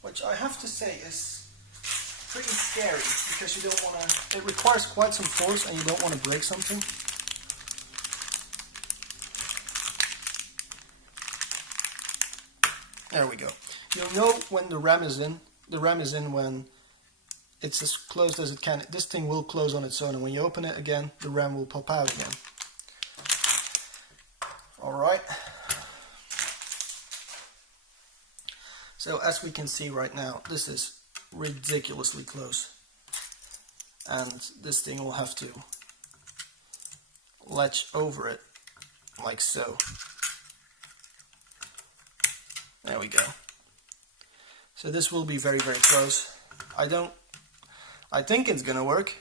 Which I have to say is pretty scary, because you don't want to, it requires quite some force and you don't want to break something. There we go. You'll know when the RAM is in. The RAM is in when it's as closed as it can. This thing will close on its own, and when you open it again, the RAM will pop out again. Alright. So as we can see right now, this is ridiculously close. And this thing will have to latch over it, like so. There we go. So this will be very, very close. I think it's gonna work,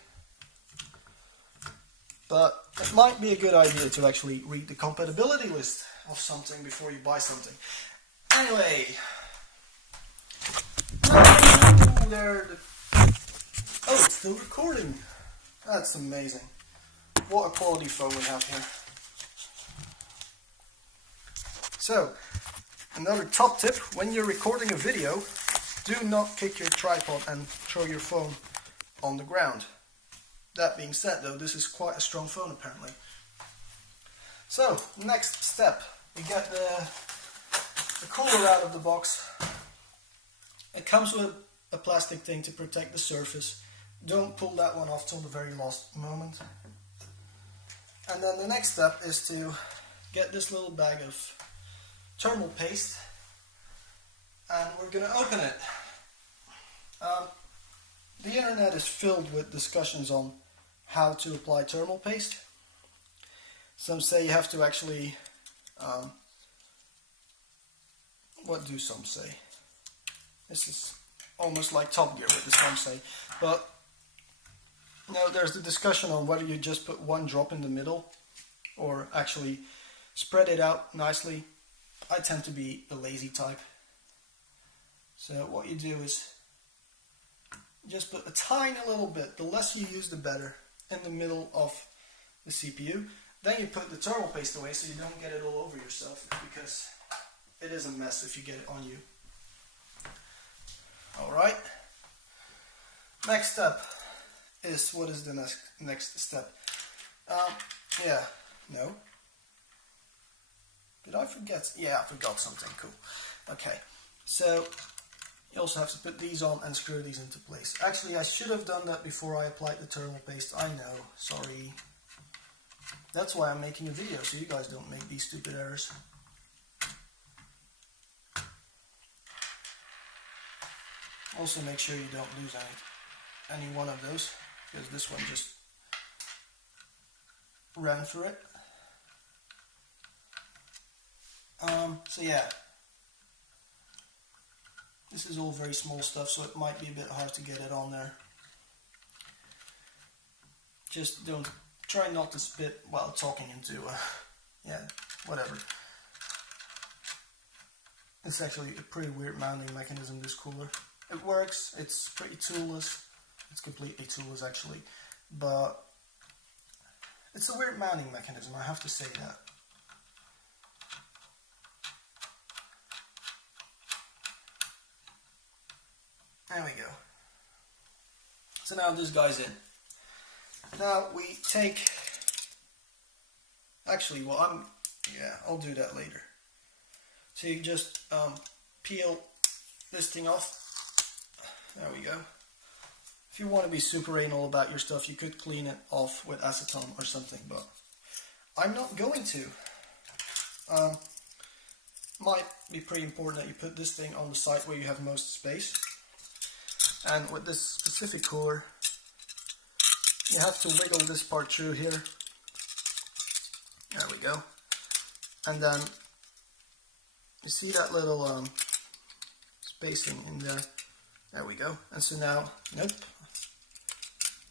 but it might be a good idea to actually read the compatibility list of something before you buy something. Anyway, oh, it's still recording. That's amazing. What a quality phone we have here. So, another top tip: when you're recording a video, do not kick your tripod and throw your phone on the ground. That being said, though, this is quite a strong phone apparently. So, next step, we get the cooler out of the box. It comes with a plastic thing to protect the surface. Don't pull that one off till the very last moment. And then the next step is to get this little bag of thermal paste, and we're going to open it. The internet is filled with discussions on how to apply thermal paste. Some say you have to actually, what do some say? This is almost like Top Gear, what does some say? But no, there's the discussion on whether you just put one drop in the middle or actually spread it out nicely. I tend to be a lazy type. So what you do is just put a tiny little bit, the less you use the better, in the middle of the CPU. Then you put the thermal paste away so you don't get it all over yourself, because it is a mess if you get it on you. Alright. Next step is, what is the next step? Did I forget? Yeah, I forgot something. Cool. Okay, so you also have to put these on and screw these into place. Actually, I should have done that before I applied the thermal paste. I know, sorry. That's why I'm making a video, so you guys don't make these stupid errors. Also make sure you don't lose any one of those, because this one just ran through it. So yeah, this is all very small stuff, so it might be a bit hard to get it on there. Just try not to spit while talking into, yeah, whatever. It's actually a pretty weird mounting mechanism, this cooler. It works, it's pretty toolless, it's completely toolless actually, but it's a weird mounting mechanism, I have to say that. There we go. So now this guy's in. Now we take, actually, well I'll do that later. So you just peel this thing off. There we go. If you want to be super anal about your stuff, you could clean it off with acetone or something, but I'm not going to. Might be pretty important that you put this thing on the side where you have most space. And with this specific cooler, you have to wiggle this part through here. There we go. And then you see that little spacing in there. There we go. And so now, nope.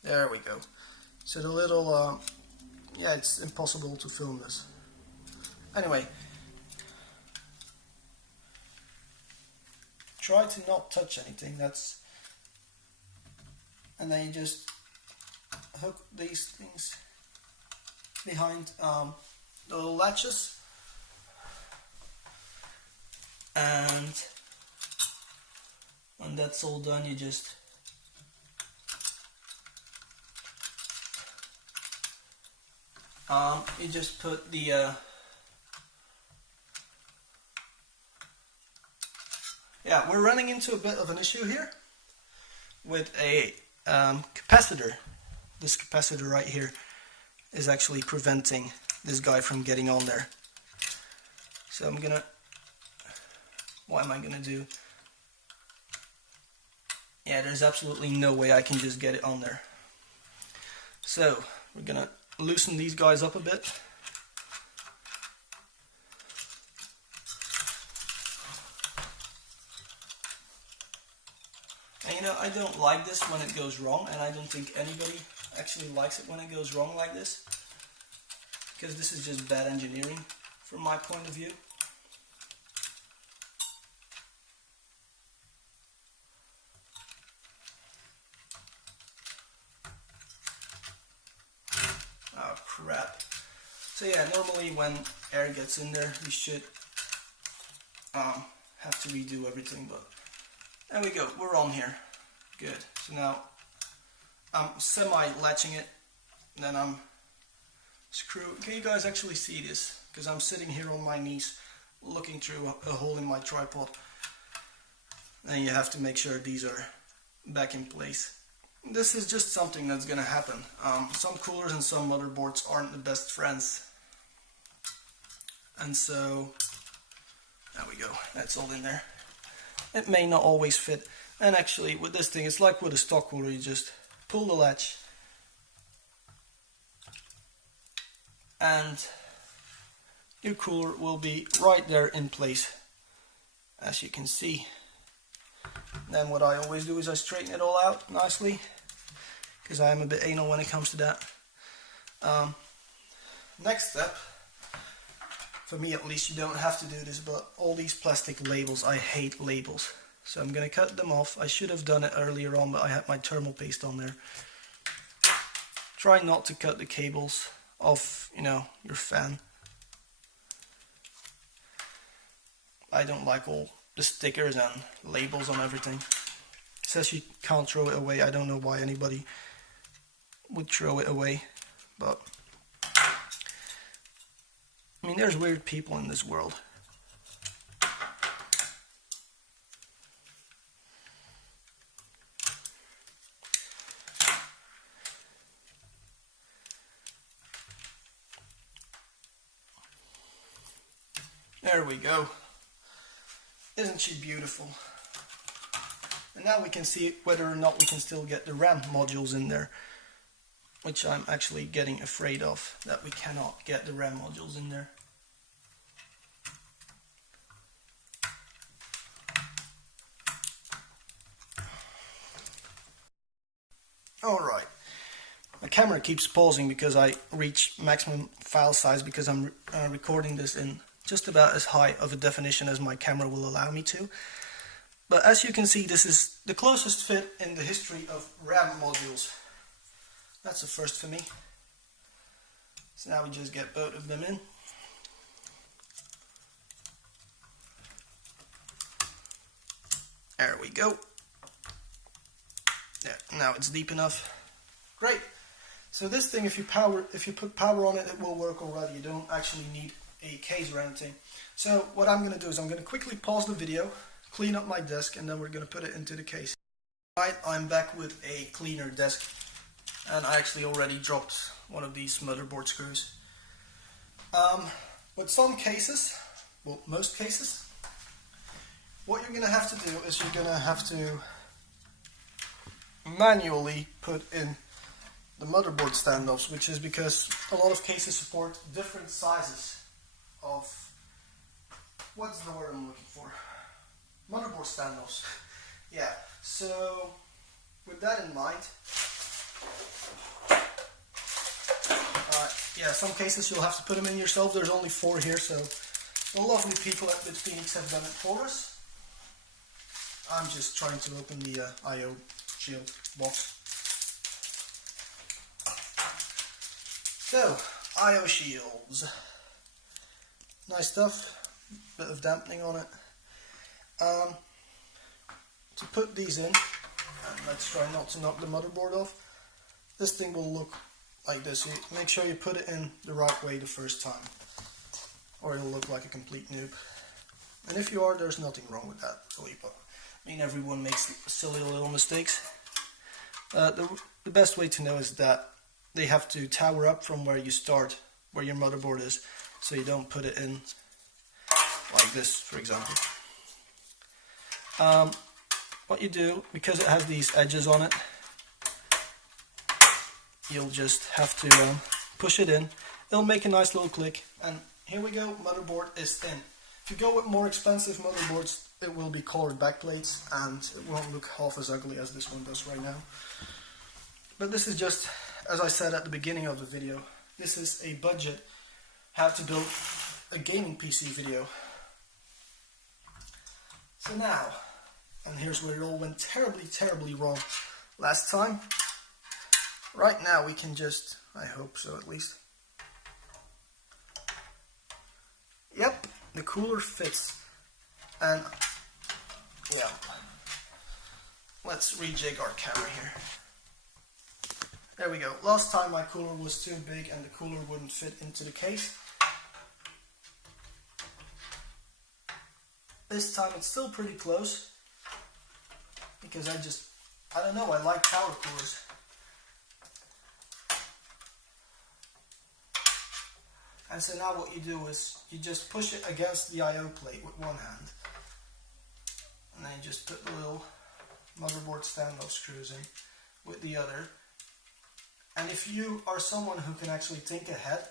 There we go. So the little, yeah, it's impossible to film this. Anyway, try to not touch anything. And then you just hook these things behind the little latches, and when that's all done, you just put the yeah, we're running into a bit of an issue here with a capacitor. This capacitor right here is actually preventing this guy from getting on there. So what am I gonna do? Yeah, there's absolutely no way I can just get it on there. So we're gonna loosen these guys up a bit. And you know, I don't like this when it goes wrong, and I don't think anybody actually likes it when it goes wrong like this, because this is just bad engineering from my point of view. Oh crap. So yeah, normally when air gets in there, you should have to redo everything, but there we go, we're on here. Good. So now I'm semi-latching it, and then I'm Can you guys actually see this? Because I'm sitting here on my knees looking through a hole in my tripod. And you have to make sure these are back in place. This is just something that's gonna happen. Some coolers and some motherboards aren't the best friends. And so, there we go, that's all in there. It may not always fit. And actually with this thing, it's like with a stock cooler, you just pull the latch and your cooler will be right there in place, as you can see. Then what I always do is I straighten it all out nicely, because I am a bit anal when it comes to that. Next step, for me at least, you don't have to do this, but all these plastic labels, I hate labels. So I'm going to cut them off. I should have done it earlier on, but I had my thermal paste on there. Try not to cut the cables off, you know, your fan. I don't like all the stickers and labels on everything. It says you can't throw it away. I don't know why anybody would throw it away, but I mean, there's weird people in this world. There we go. Isn't she beautiful? And now we can see whether or not we can still get the RAM modules in there, which I'm actually getting afraid of, that we cannot get the RAM modules in there. Alright, my camera keeps pausing because I reach maximum file size because I'm recording this in just about as high of a definition as my camera will allow me to. But as you can see, this is the closest fit in the history of RAM modules. That's a first for me. So now we just get both of them in. There we go. Yeah, now it's deep enough. Great. So this thing, if you put power on it, it will work already. You don't actually need a case or anything. So what I'm going to do is I'm going to quickly pause the video, clean up my desk, and then we're going to put it into the case. Right, I'm back with a cleaner desk, and I actually already dropped one of these motherboard screws. With some cases, well, most cases, what you're going to have to do is you're going to have to manually put in the motherboard standoffs, which is because a lot of cases support different sizes of, what's the word I'm looking for? Motherboard standoffs. Yeah, so with that in mind, yeah, some cases you'll have to put them in yourself. There's only 4 here, so the lovely people at Phoenix have done it for us. I'm just trying to open the I/O shield box. So, I/O shields. Nice stuff, bit of dampening on it. To put these in, and let's try not to knock the motherboard off, this thing will look like this. You make sure you put it in the right way the first time, or it'll look like a complete noob. And if you are, there's nothing wrong with that, really, but I mean, everyone makes silly little mistakes. The best way to know is that they have to tower up from where you start, where your motherboard is, so you don't put it in like this, for example. What you do, because it has these edges on it, you'll just have to push it in. It'll make a nice little click, and here we go, motherboard is in. If you go with more expensive motherboards, it will be colored backplates, and it won't look half as ugly as this one does right now. But this is just, as I said at the beginning of the video, this is a budget how to build a gaming PC video. So now, and here's where it all went terribly wrong last time. Right now we can just, I hope so at least. Yep, the cooler fits. And yeah, let's rejig our camera here. There we go. Last time my cooler was too big and the cooler wouldn't fit into the case. This time it's still pretty close, because I don't know, I like power coolers. And so now what you do is you just push it against the I/O plate with one hand, and then you just put the little motherboard standoff screws in with the other. And if you are someone who can actually think ahead,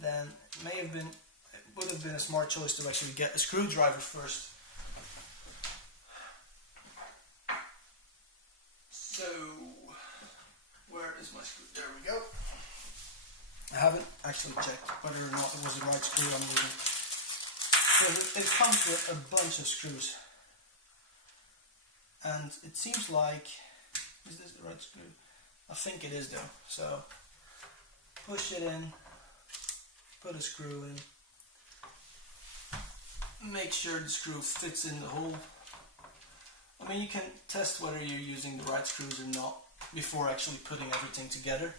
then it would have been a smart choice to actually get a screwdriver first. So, where is my screw? There we go. I haven't actually checked whether or not it was the right screw I'm using. So it comes with a bunch of screws. And it seems like, is this the right screw? I think it is though. So, push it in, put a screw in, make sure the screw fits in the hole. I mean, you can test whether you're using the right screws or not before actually putting everything together.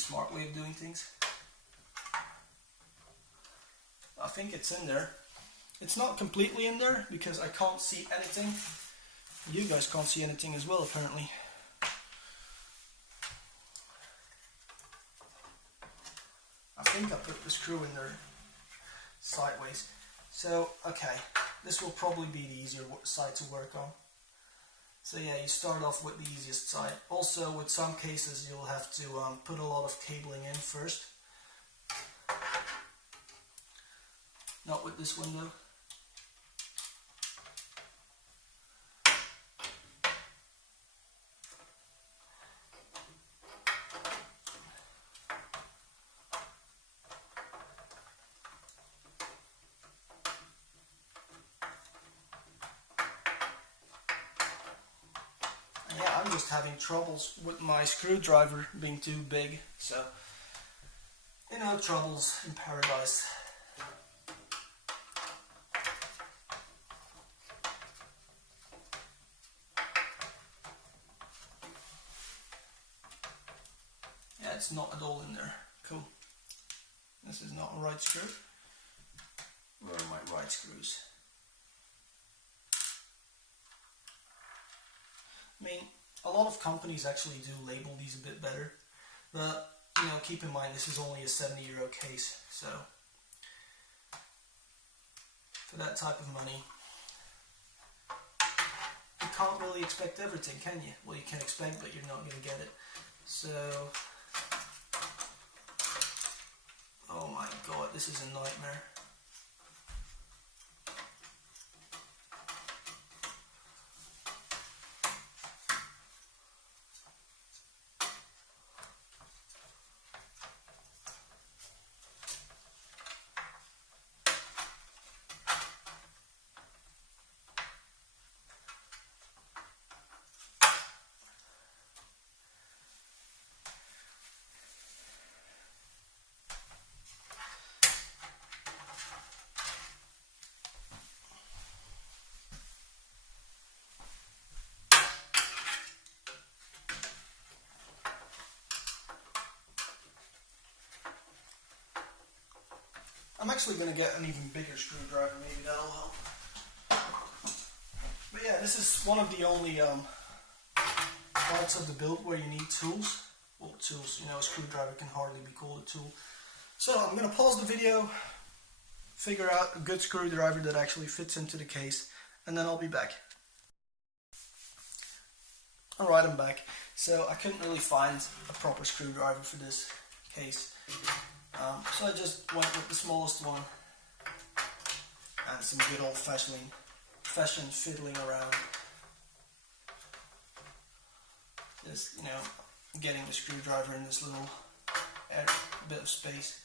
smart way of doing things. I think it's in there. It's not completely in there because I can't see anything. You guys can't see anything as well, apparently. I think I put the screw in there sideways. So, okay, this will probably be the easier side to work on. So yeah, you start off with the easiest side. Also, with some cases, you'll have to put a lot of cabling in first. Not with this one though. Yeah, I'm just having troubles with my screwdriver being too big, so, you know, troubles in paradise. Yeah, it's not at all in there. Cool. This is not a right screw. Where are my right screws? I mean, a lot of companies actually do label these a bit better, but, you know, keep in mind this is only a €70 case, so for that type of money, you can't really expect everything, can you? Well, you can expect, but you're not going to get it. So, oh my god, this is a nightmare. I'm actually going to get an even bigger screwdriver, maybe that'll help. But yeah, this is one of the only parts of the build where you need tools. Well, tools, you know, a screwdriver can hardly be called a tool. So I'm going to pause the video, figure out a good screwdriver that actually fits into the case, and then I'll be back. Alright, I'm back. So I couldn't really find a proper screwdriver for this case. So I just went with the smallest one and some good old-fashioned fiddling around. Just, you know, getting the screwdriver in this little bit of space.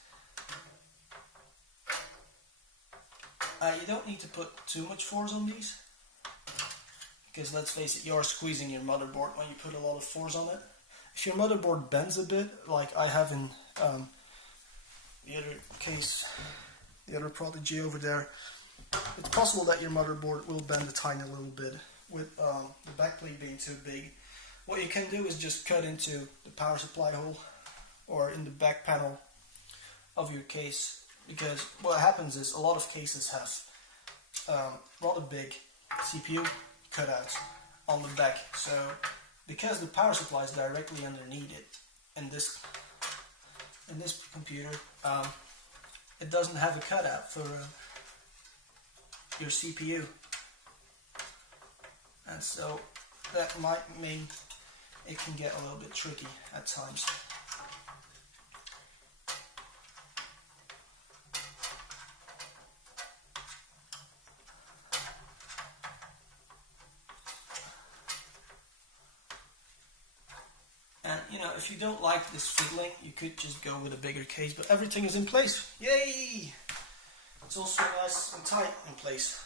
You don't need to put too much force on these, because let's face it, you're squeezing your motherboard when you put a lot of force on it. If your motherboard bends a bit, like I have in the other case, the other Prodigy over there, it's possible that your motherboard will bend a tiny little bit with the backplate being too big. What you can do is just cut into the power supply hole or in the back panel of your case, because what happens is a lot of cases have rather big CPU cutouts on the back. So because the power supply is directly underneath it in this computer, it doesn't have a cutout for your CPU, and so that might mean it can get a little bit tricky at times. And, you know, if you don't like this fiddling, you could just go with a bigger case, but everything is in place. Yay! It's also nice and tight in place.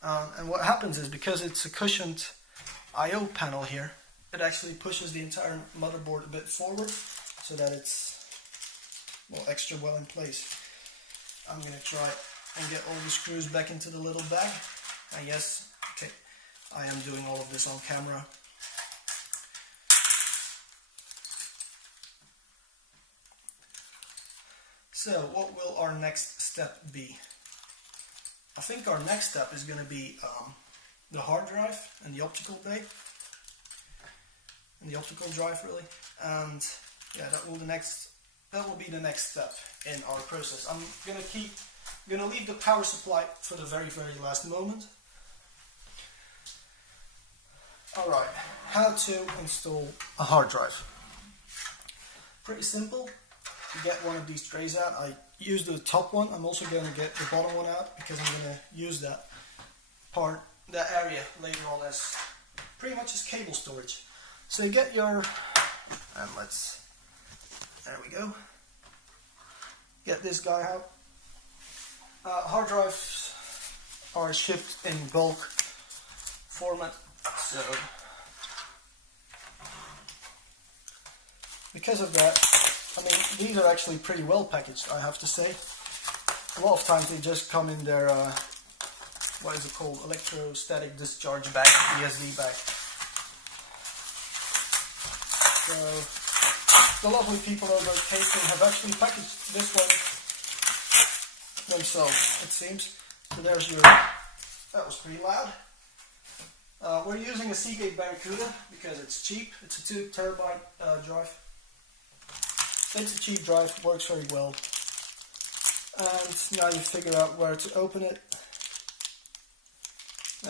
And what happens is, because it's a cushioned I/O panel here, it actually pushes the entire motherboard a bit forward so that it's, well, extra well in place. I'm going to try and get all the screws back into the little bag. And yes, okay, I am doing all of this on camera. So what will our next step be? I think our next step is going to be the hard drive and the optical bay. And the optical drive really. And yeah, that will be the next step in our process. I'm gonna leave the power supply for the very last moment. Alright, how to install a hard drive. Pretty simple. You get one of these trays out. I use the top one. I'm also going to get the bottom one out because I'm going to use that area later on as pretty much as cable storage. So you get your, and there we go. Get this guy out. Hard drives are shipped in bulk format, so because of that, I mean, these are actually pretty well packaged, I have to say. A lot of times they just come in their, what is it called, electrostatic discharge bag, ESD bag. So the lovely people over at Casing have actually packaged this one themselves, it seems. So there's your, that was pretty loud. We're using a Seagate Barracuda because it's cheap. It's a 2 terabyte drive. It's a cheap drive, works very well. And now you figure out where to open it.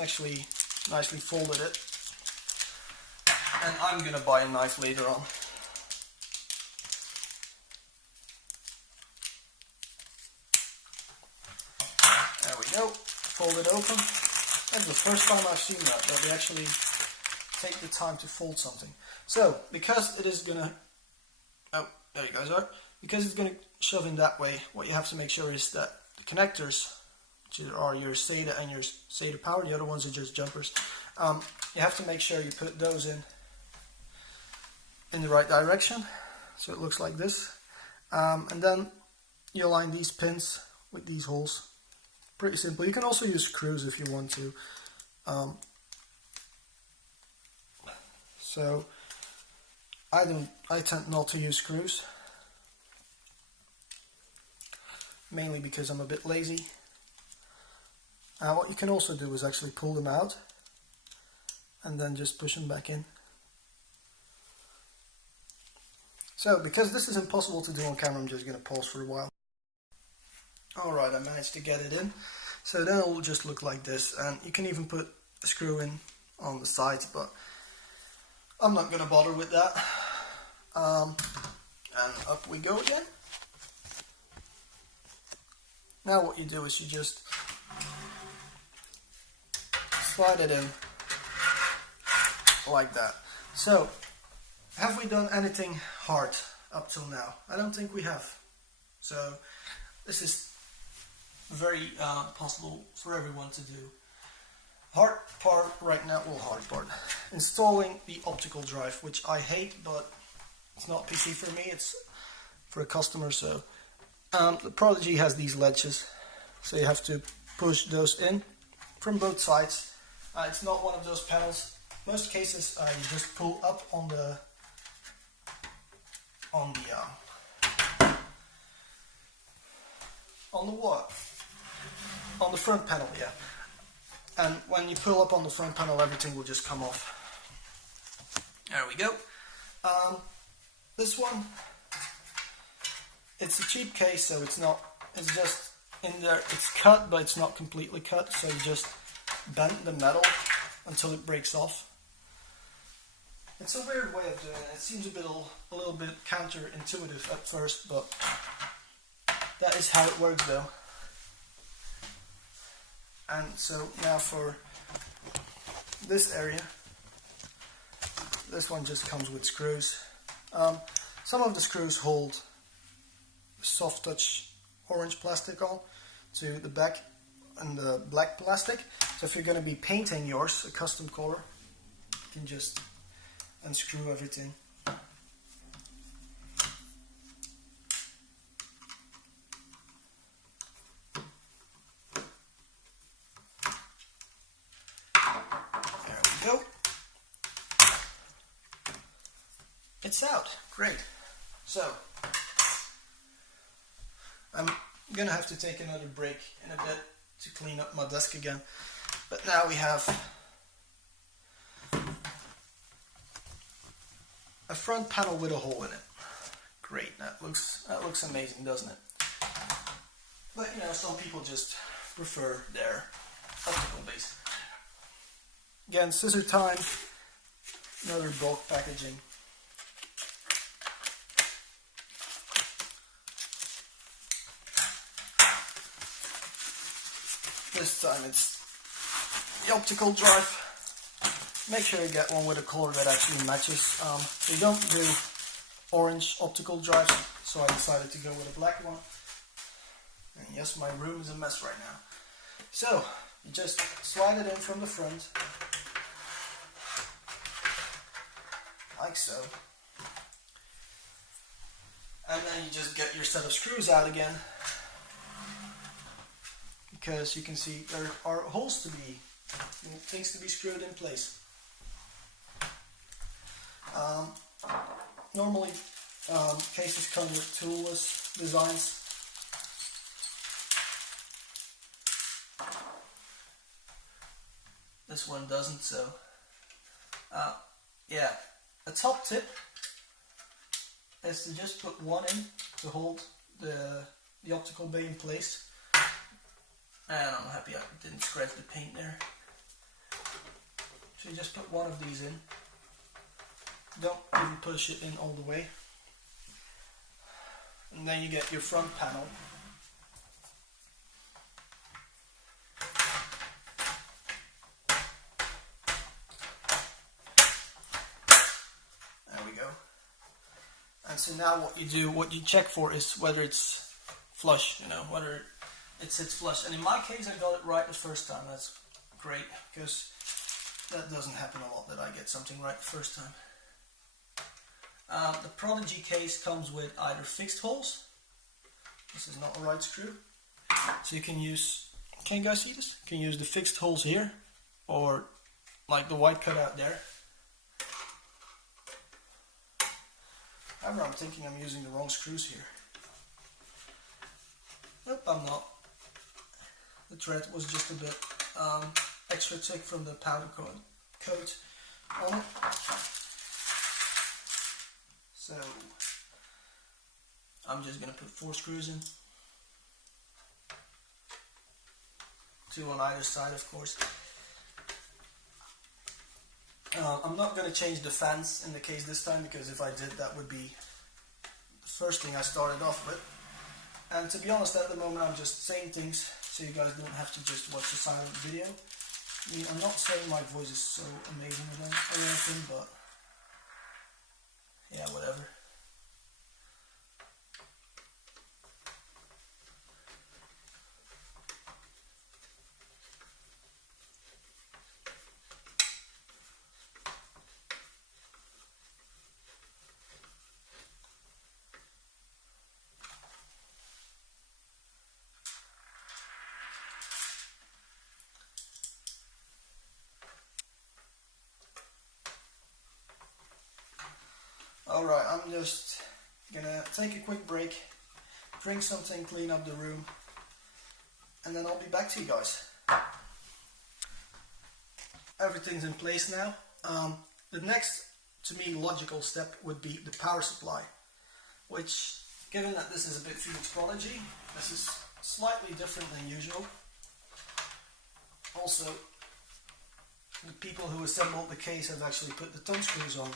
Actually, nicely folded it. And I'm gonna buy a knife later on. There we go, fold it open. That's the first time I've seen that they actually take the time to fold something. So, because it is gonna, oh, there you guys are. Because it's gonna shove in that way, what you have to make sure is that the connectors, which are your SATA and your SATA power, the other ones are just jumpers, you have to make sure you put those in the right direction, so it looks like this. And then you align these pins with these holes. Pretty simple. You can also use screws if you want to. So I tend not to use screws, mainly because I'm a bit lazy. What you can also do is actually pull them out and then just push them back in. So, because this is impossible to do on camera, I'm just going to pause for a while. Alright, I managed to get it in. So then it will just look like this, and you can even put a screw in on the sides, but I'm not going to bother with that. And up we go again. Now what you do is you just slide it in like that. So, have we done anything hard up till now? I don't think we have. So, this is very possible for everyone to do. Hard part right now, well, hard part. Installing the optical drive, which I hate, but it's not PC for me, it's for a customer, so. The Prodigy has these ledges, so you have to push those in from both sides. It's not one of those panels. Most cases you just pull up on the what? On the front panel, yeah. And when you pull up on the front panel, everything will just come off. There we go. This one, it's a cheap case, so it's just in there, it's cut, but it's not completely cut, so you just bend the metal until it breaks off. It's a weird way of doing it. It seems a little bit counterintuitive at first, but that is how it works though. And so now for this area, this one just comes with screws. Some of the screws hold soft touch orange plastic on to the back and the black plastic. So if you're going to be painting yours a custom color, you can just unscrew everything. There we go. It's out. Great. So I'm gonna have to take another break in a bit to clean up my desk again. But now we have a front panel with a hole in it. Great, that looks amazing, doesn't it? But you know, some people just prefer their optical base. Again, scissor time, another bulk packaging. This time it's the optical drive. Make sure you get one with a color that actually matches. They don't do orange optical drives, so I decided to go with a black one. And yes, my room is a mess right now. So, you just slide it in from the front, like so. And then you just get your set of screws out again, because you can see there are holes to be, things to be screwed in place. Normally cases come with toolless designs. This one doesn't, so yeah, a top tip is to just put one in to hold the optical bay in place. And I'm happy I didn't scratch the paint there. So you just put one of these in. Don't even push it in all the way. And then you get your front panel. There we go. And so now what you check for is whether it's flush, you know, whether it sits flush. And in my case, I got it right the first time. That's great, because that doesn't happen a lot, that I get something right the first time. The Prodigy case comes with either fixed holes. This is not a right screw. So you can use, can you guys see this? You can use the fixed holes here, or like the white cutout there. However, I'm thinking I'm using the wrong screws here. Nope, I'm not. The thread was just a bit extra thick from the powder coat on it. So I'm just going to put 4 screws in. 2 on either side, of course. I'm not going to change the fans in the case this time, because if I did, that would be the first thing I started off with. And to be honest, at the moment I'm just saying things so you guys don't have to just watch a silent video. I mean, I'm not saying my voice is so amazing or anything, but yeah, whatever. Alright, I'm just gonna take a quick break, drink something, clean up the room, and then I'll be back to you guys. Everything's in place now. The next, to me, logical step would be the power supply, which, given that this is a bit Phoenix Prodigy, this is slightly different than usual. Also, the people who assembled the case have actually put the thumb screws on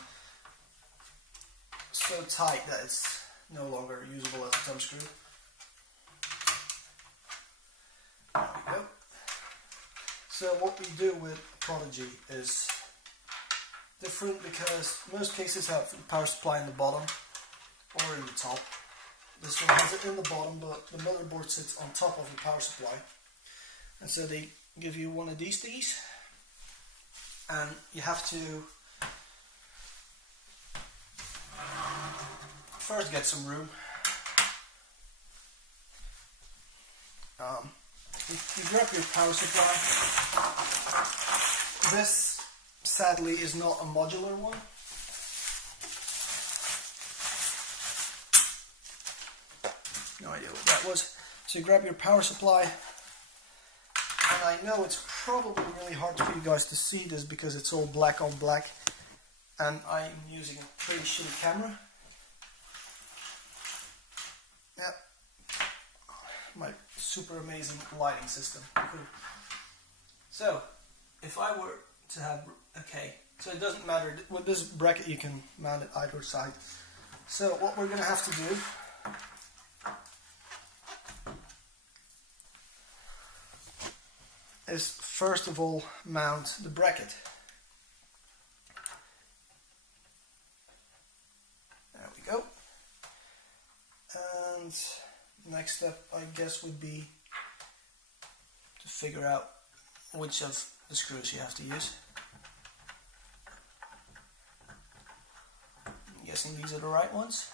so tight that it's no longer usable as a thumb screw. There we go. So what we do with Prodigy is different, because most cases have the power supply in the bottom or in the top. This one has it in the bottom, but the motherboard sits on top of the power supply. And so they give you one of these thingies, and you have to first get some room. You grab your power supply. This, sadly, is not a modular one. No idea what that was. So you grab your power supply, and I know it's probably really hard for you guys to see this because it's all black on black, and I'm using a pretty shitty camera. Yeah, my super amazing lighting system. Cool. So, if I were to have, okay, so it doesn't matter, with this bracket you can mount it either side. So what we're going to have to do is first of all mount the bracket. There we go. And next step I guess would be to figure out which of the screws you have to use. I'm guessing these are the right ones.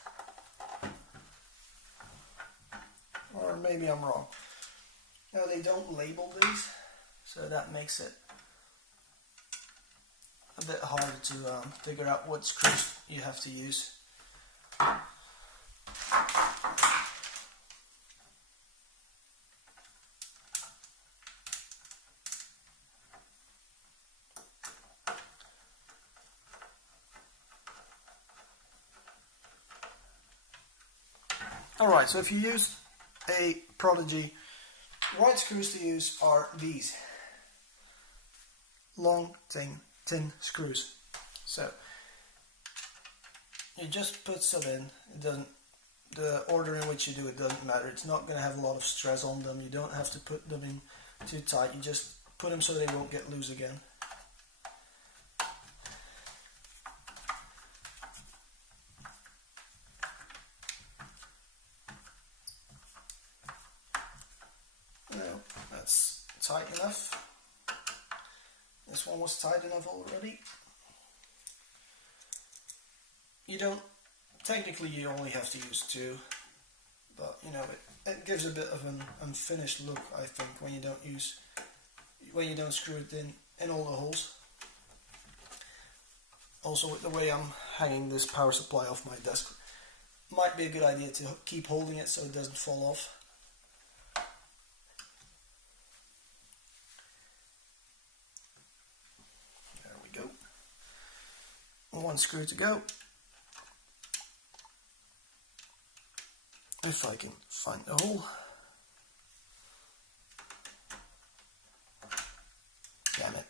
Or maybe I'm wrong. No, they don't label these, so that makes it a bit harder to figure out what screws you have to use. Alright, so if you use a Prodigy, right screws to use are these. Long, thin screws. So, you just put some in. It doesn't, the order in which you do it doesn't matter. It's not going to have a lot of stress on them. You don't have to put them in too tight. You just put them so they won't get loose again. That's tight enough. This one was tight enough already. You don't, technically you only have to use two, but you know, it gives a bit of an unfinished look, I think, when you don't screw it in all the holes. Also, with the way I'm hanging this power supply off my desk, might be a good idea to keep holding it so it doesn't fall off. One screw to go. If I can find the hole. Damn it.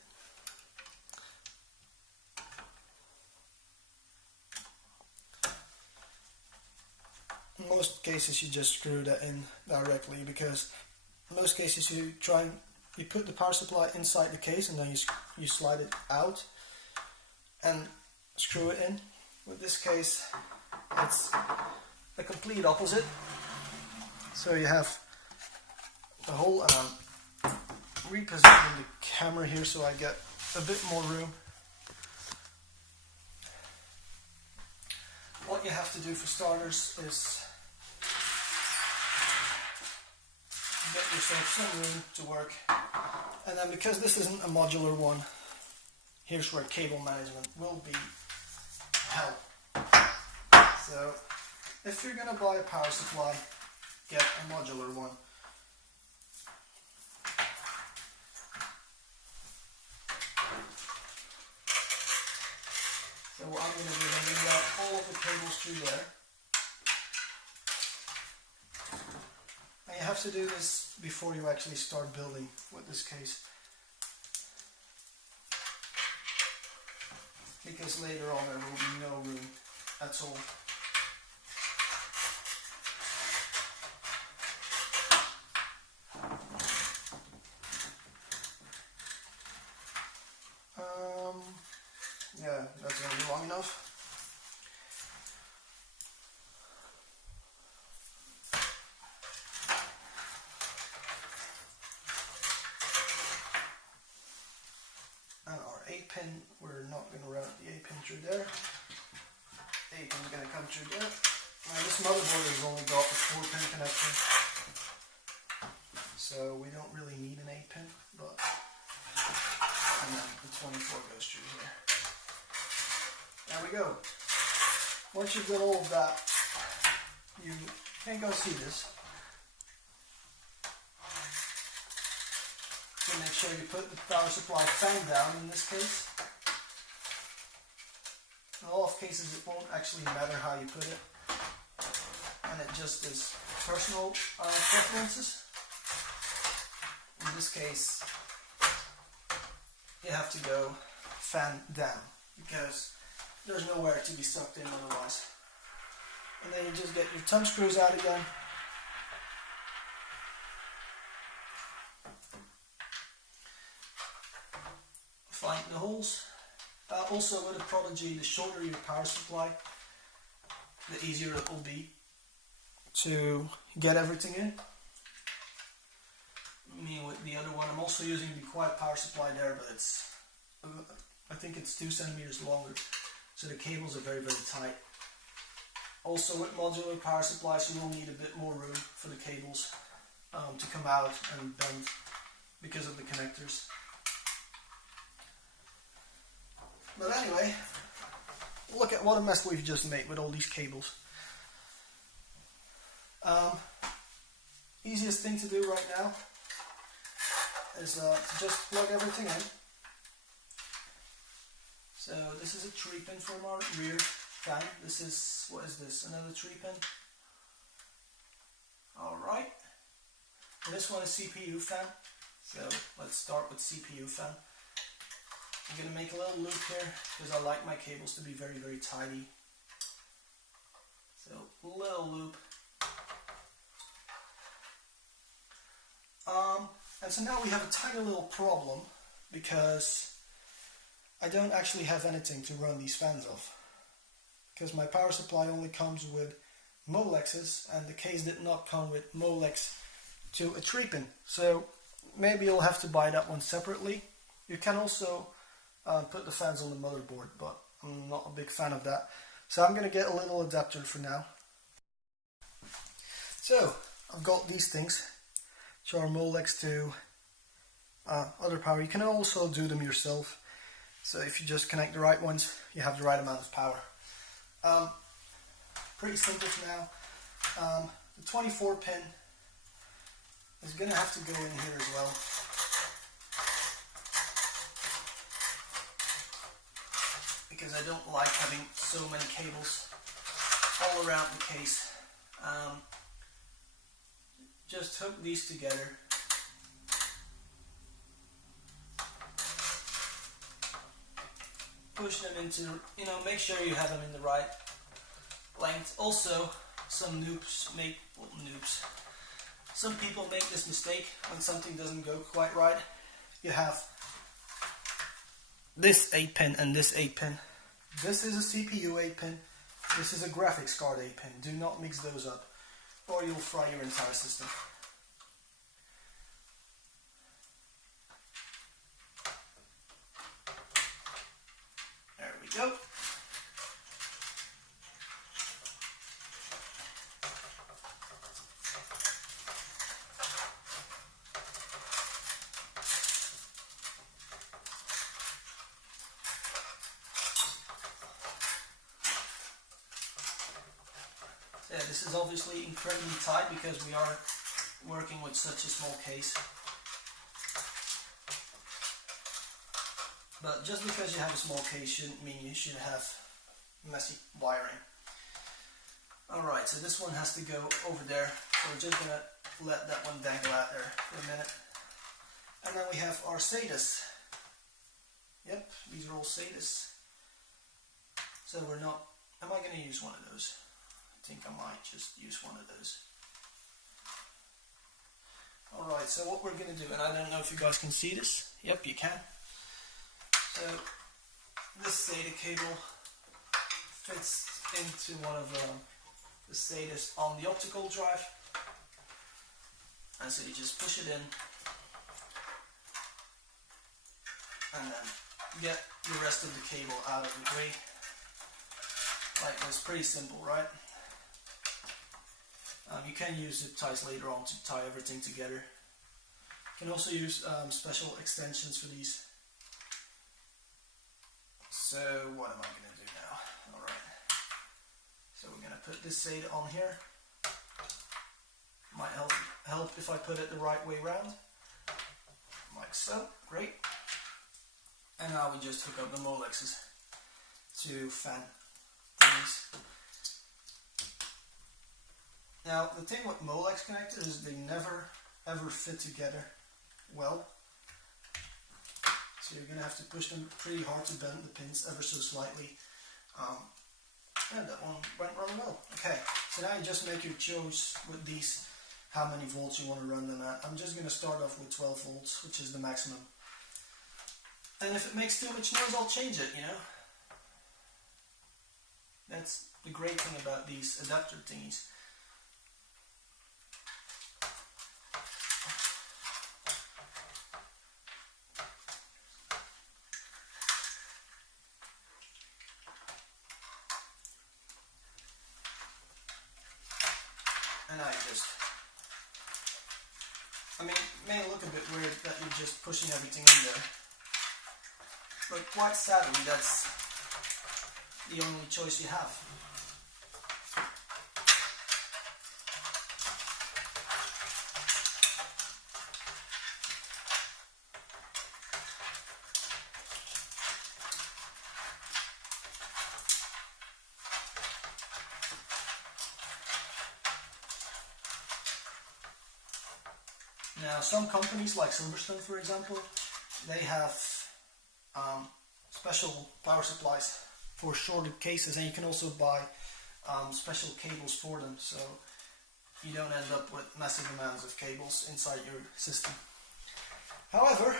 In most cases you just screw that in directly, because in most cases you put the power supply inside the case and then you slide it out and screw it in. With this case, it's the complete opposite. So you have the hole, and I'm repositioning the camera here so I get a bit more room. What you have to do for starters is get yourself some room to work, and then because this isn't a modular one, here's where cable management will be help. So if you're gonna buy a power supply, get a modular one. So what I'm gonna do is I'm gonna route all of the cables through there. And you have to do this before you actually start building with this case, because later on there will be no room at all. Yeah, that's going to be long enough. And our 8-pin, we're not going to route the 8-pin through there. 8-pin is going to come through there. Now this motherboard has only got a 4-pin connection, so we don't really need an 8-pin, but and then the 24 goes through here. There we go. Once you've got all of that, you can't go see this, So make sure you put the power supply fan down in this case. In a lot of cases it won't actually matter how you put it, and it just is personal preferences. In this case you have to go fan down because there's nowhere to be sucked in otherwise. And then you just get your thumb screws out again. Find the holes. Also with a Prodigy, the shorter your power supply, the easier it will be to get everything in. Me with the other one, I'm also using the quiet power supply there, but it's, I think it's 2 centimeters longer, so the cables are very, very tight. Also with modular power supplies you will need a bit more room for the cables to come out and bend because of the connectors. But anyway, look at what a mess we've just made with all these cables. Easiest thing to do right now is to just plug everything in. So this is a 3-pin from our rear fan. This is, what is this, another 3-pin? Alright. This one is CPU fan. So let's start with CPU fan. I'm going to make a little loop here because I like my cables to be very, very tidy. So little loop. And so now we have a tiny little problem because I don't actually have anything to run these fans off. Because my power supply only comes with Molexes and the case did not come with Molex to a 3-pin. So maybe you'll have to buy that one separately. You can also put the fans on the motherboard, but I'm not a big fan of that. So I'm going to get a little adapter for now. So I've got these things, which are Molex to other power. You can also do them yourself. So if you just connect the right ones, you have the right amount of power. Pretty simple for now. The 24-pin is going to have to go in here as well. Because I don't like having so many cables all around the case. Just hook these together. Push them into, make sure you have them in the right length. Also, some some people make this mistake when something doesn't go quite right. You have this 8-pin and this 8-pin. This is a CPU 8-pin. This is a graphics card 8-pin. Do not mix those up or you'll fry your entire system. There we go. Yeah, this is obviously incredibly tight because we are working with such a small case. But just because you have a small case shouldn't mean you should have messy wiring. Alright, so this one has to go over there. So we're just going to let that one dangle out there for a minute. And then we have our SATAs. Yep, these are all SATAs. So we're not... Am I going to use one of those? I think I might just use one of those. Alright, so what we're going to do, and I don't know if you guys can see this. Yep, you can. So this SATA cable fits into one of the SATAs on the optical drive. And so you just push it in and then get the rest of the cable out of the way. Like this, pretty simple, right? You can use zip ties later on to tie everything together. You can also use special extensions for these. So what am I going to do now? Alright. So we're going to put this SATA on here. Might help if I put it the right way around. like so. Great. And now we just hook up the Molexes to fan things. Now the thing with Molex connectors is they never ever fit together well. So you're going to have to push them pretty hard to bend the pins ever so slightly. And that one went really well. Okay, so now you just make your choice with these, how many volts you want to run them at. I'm just going to start off with 12 volts, which is the maximum. And if it makes too much noise, I'll change it, you know. That's the great thing about these adapter thingies. And I mean, it may look a bit weird that you're just pushing everything in there, but quite sadly, that's the only choice you have. Now, some companies like Silverstone, for example, they have special power supplies for shorted cases, and you can also buy special cables for them, so you don't end up with massive amounts of cables inside your system. However,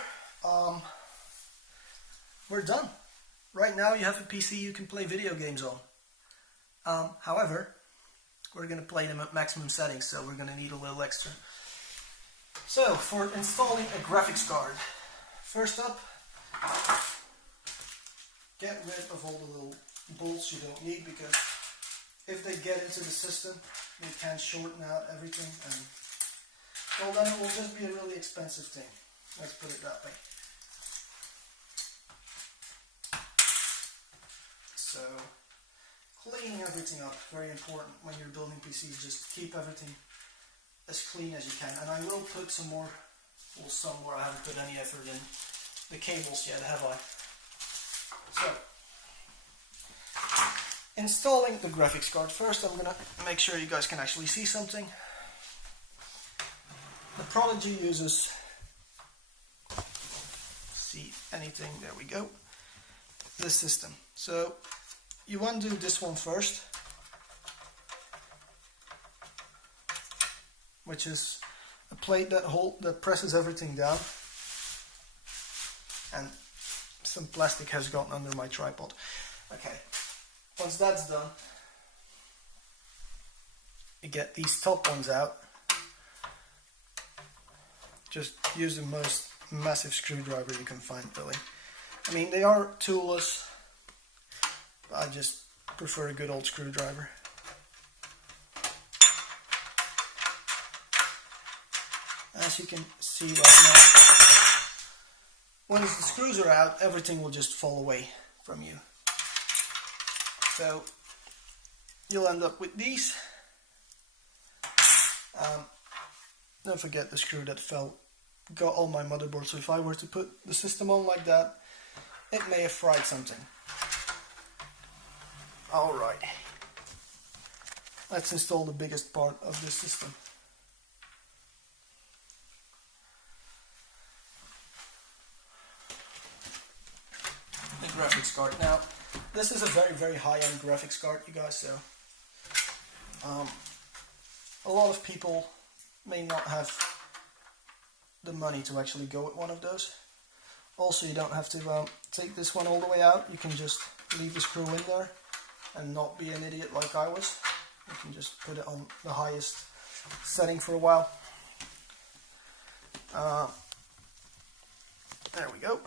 we're done. Right now you have a PC you can play video games on. However, we're going to play them at maximum settings, so we're going to need a little extra. So, for installing a graphics card, first up, get rid of all the little bolts you don't need, because if they get into the system, they can shorten out everything, and well, then it will just be a really expensive thing. Let's put it that way. So, cleaning everything up, very important when you're building PCs. Just keep everything as clean as you can, and I will put some more, well, somewhere I haven't put any effort in the cables yet, have I? So, installing the graphics card. First, I'm gonna make sure you guys can actually see something. The Prodigy uses, see anything, there we go, this system. So, you want to do this one first, which is a plate that presses everything down, and some plastic has gotten under my tripod. Okay, once that's done, you get these top ones out. Just use the most massive screwdriver you can find, really. I mean, they are toolless, but I just prefer a good old screwdriver. As you can see right now, once the screws are out, everything will just fall away from you. So you'll end up with these. Don't forget the screw that fell, got on my motherboard, so if I were to put the system on like that, it may have fried something. Alright, let's install the biggest part of this system. The graphics card. Now, this is a very high-end graphics card, you guys, so a lot of people may not have the money to actually go with one of those. Also, you don't have to take this one all the way out. You can just leave the screw in there and not be an idiot like I was. You can just put it on the highest setting for a while. There we go.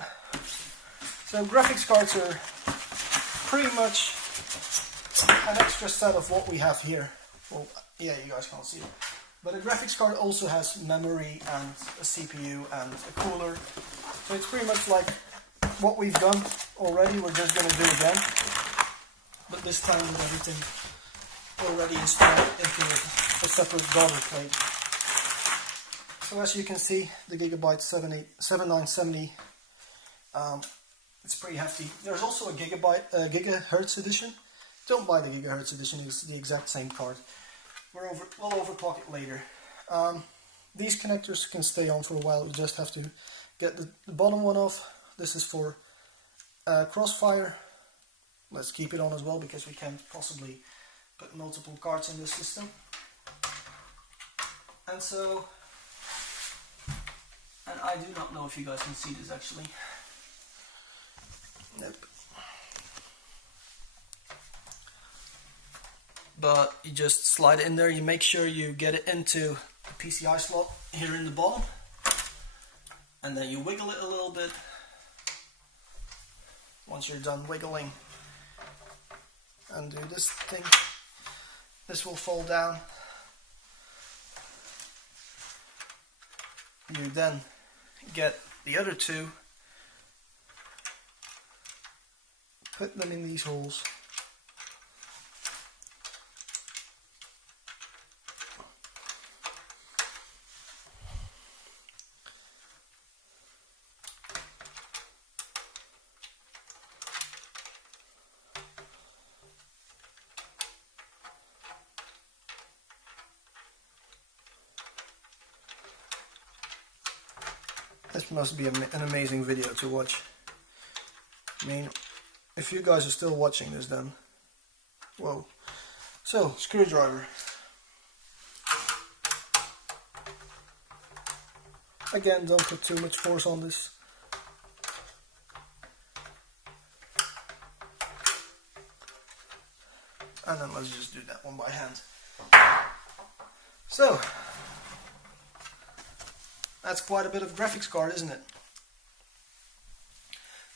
So graphics cards are pretty much an extra set of what we have here. Well, yeah, you guys can't see it. But a graphics card also has memory and a CPU and a cooler. So it's pretty much like what we've done already, we're just going to do again. But this time with everything already installed into a separate daughter plate. So as you can see, the Gigabyte 7970, it's pretty hefty. There's also a gigahertz edition. Don't buy the gigahertz edition, it's the exact same card. We'll overclock it later. These connectors can stay on for a while, you just have to get the bottom one off. This is for Crossfire. Let's keep it on as well because we can't possibly put multiple cards in this system. And so, and I do not know if you guys can see this actually. Nope. But you just slide it in there, you make sure you get it into the PCI slot here in the bottom, and then you wiggle it a little bit. Once you're done wiggling, undo this thing, this will fall down. You then get the other two, put them in these holes. This must be an amazing video to watch. I mean, if you guys are still watching this, then whoa. So, screwdriver. Again, don't put too much force on this. And then let's just do that one by hand. So, that's quite a bit of graphics card, isn't it?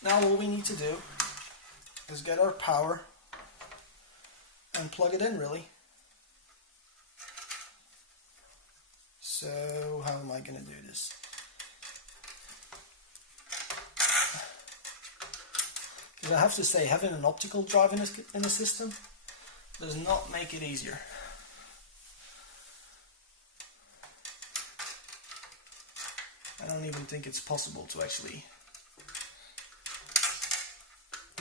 Now all we need to do is get our power and plug it in, really. So how am I going to do this? Because I have to say, having an optical drive in a system does not make it easier. I don't even think it's possible to actually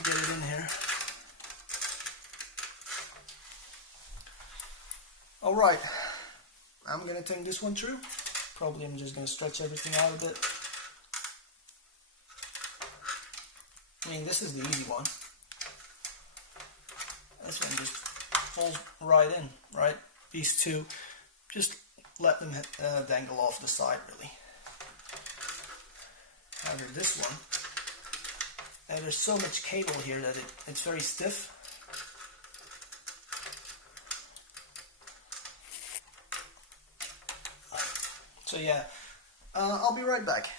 get it in here. Alright, I'm going to think this one through. Probably I'm just going to stretch everything out a bit. I mean, this is the easy one. This one just falls right in, right? These two, just let them dangle off the side, really. However, this one, there's so much cable here that it's very stiff. So yeah, I'll be right back.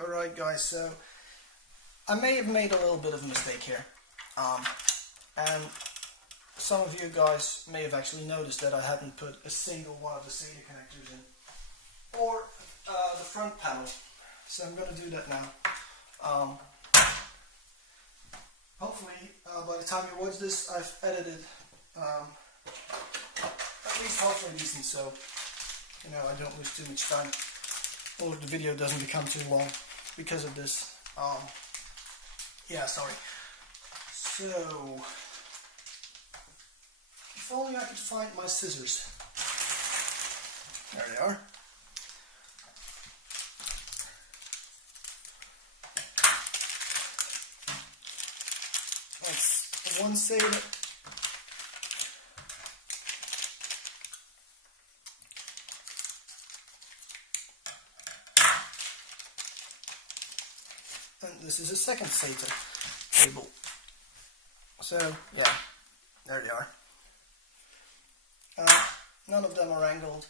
Alright guys, so I may have made a little bit of a mistake here. And some of you guys may have actually noticed that I hadn't put a single one of the SATA connectors in. Or the front panel. So I'm going to do that now. Hopefully, by the time you watch this, I've edited at least halfway decent, so you know I don't lose too much time, or the video doesn't become too long because of this. Yeah, sorry. So, if only I could find my scissors. There they are. That's one SATA. And this is a second SATA cable. So, yeah, there they are. None of them are angled.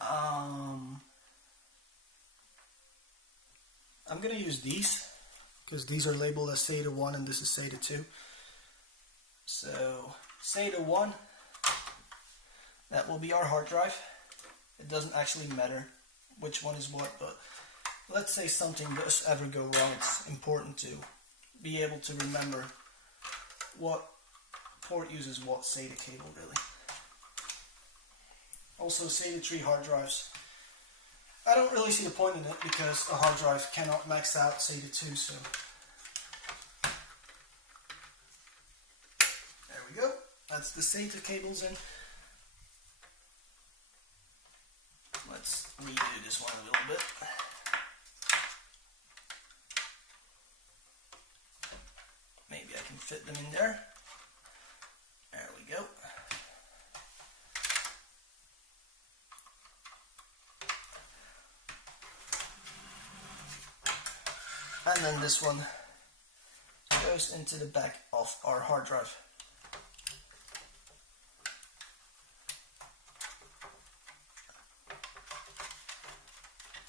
I'm going to use these, because these are labeled as SATA 1 and this is SATA 2. So, SATA 1, that will be our hard drive. It doesn't actually matter which one is what, but let's say something does ever go wrong, it's important to be able to remember what port uses what SATA cable, really. Also, SATA 3 hard drives I don't really see the point in it because a hard drive cannot max out SATA 2, so there we go. That's the SATA cables in. Let's redo this one a little bit. Maybe I can fit them in there. There we go. And then this one goes into the back of our hard drive.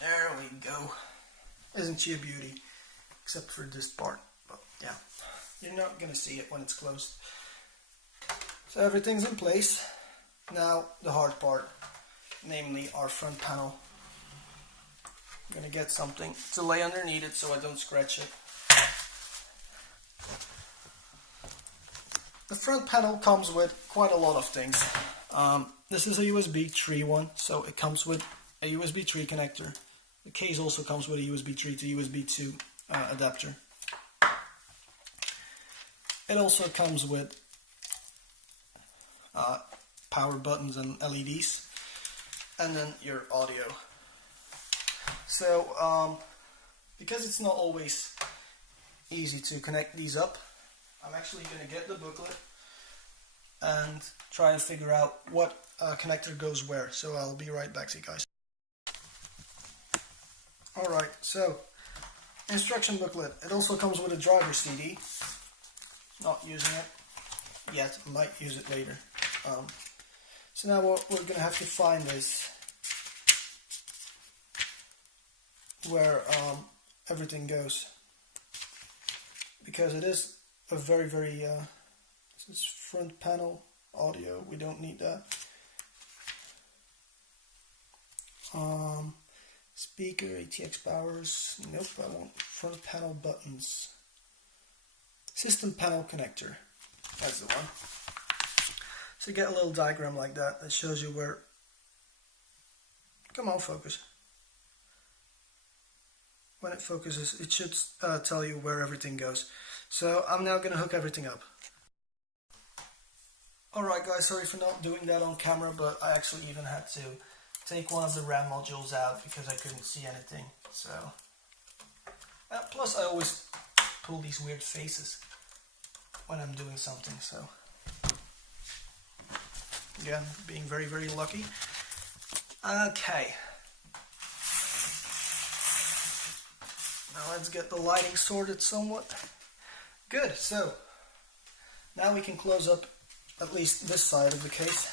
There we go. Isn't she a beauty? Except for this part. But yeah, you're not going to see it when it's closed. So everything's in place. Now the hard part, namely our front panel. I'm going to get something to lay underneath it so I don't scratch it. The front panel comes with quite a lot of things. This is a USB 3 one, so it comes with a USB 3 connector. The case also comes with a USB 3 to USB 2 adapter. It also comes with power buttons and LEDs, and then your audio. So because it's not always easy to connect these up, I'm actually going to get the booklet and try and figure out what connector goes where. So I'll be right back to you guys. Alright, so instruction booklet. It also comes with a driver CD. Not using it yet, might use it later. So now what we're going to have to find is where everything goes, because it is a very this is front panel audio, we don't need that. Speaker, ATX powers, nope, I want front panel buttons. System panel connector, that's the one. So you get a little diagram like that that shows you where, come on, focus. When it focuses, it should tell you where everything goes. So I'm now going to hook everything up. Alright guys, sorry for not doing that on camera, but I actually even had to take one of the RAM modules out because I couldn't see anything. So plus I always pull these weird faces when I'm doing something, so again, being very lucky. Okay, now let's get the lighting sorted somewhat. Good, so now we can close up at least this side of the case.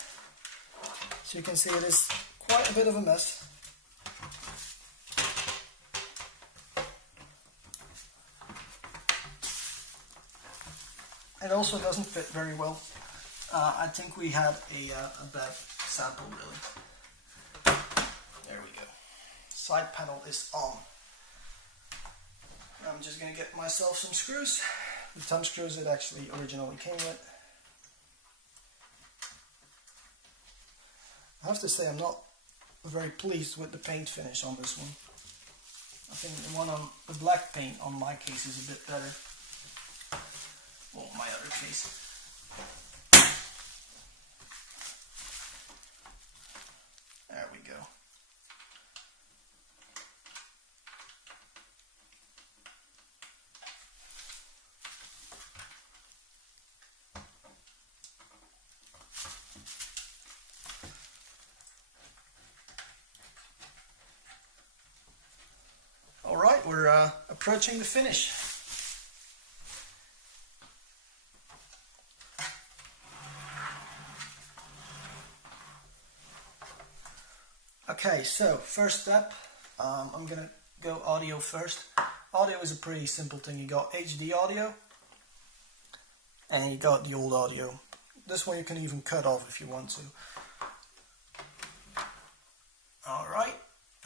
So you can see it is quite a bit of a mess. It also doesn't fit very well. I think we had a bad sample, really. There we go. Side panel is on. I'm just going to get myself some screws. The thumb screws it actually originally came with. I have to say I'm not very pleased with the paint finish on this one. I think the one on the black paint on my case is a bit better. Well, my other case. There we go. Alright, we're approaching the finish. Okay, so first step, I'm gonna go audio first. Audio is a pretty simple thing. You got HD audio and you got the old audio. This one you can even cut off if you want to. Alright,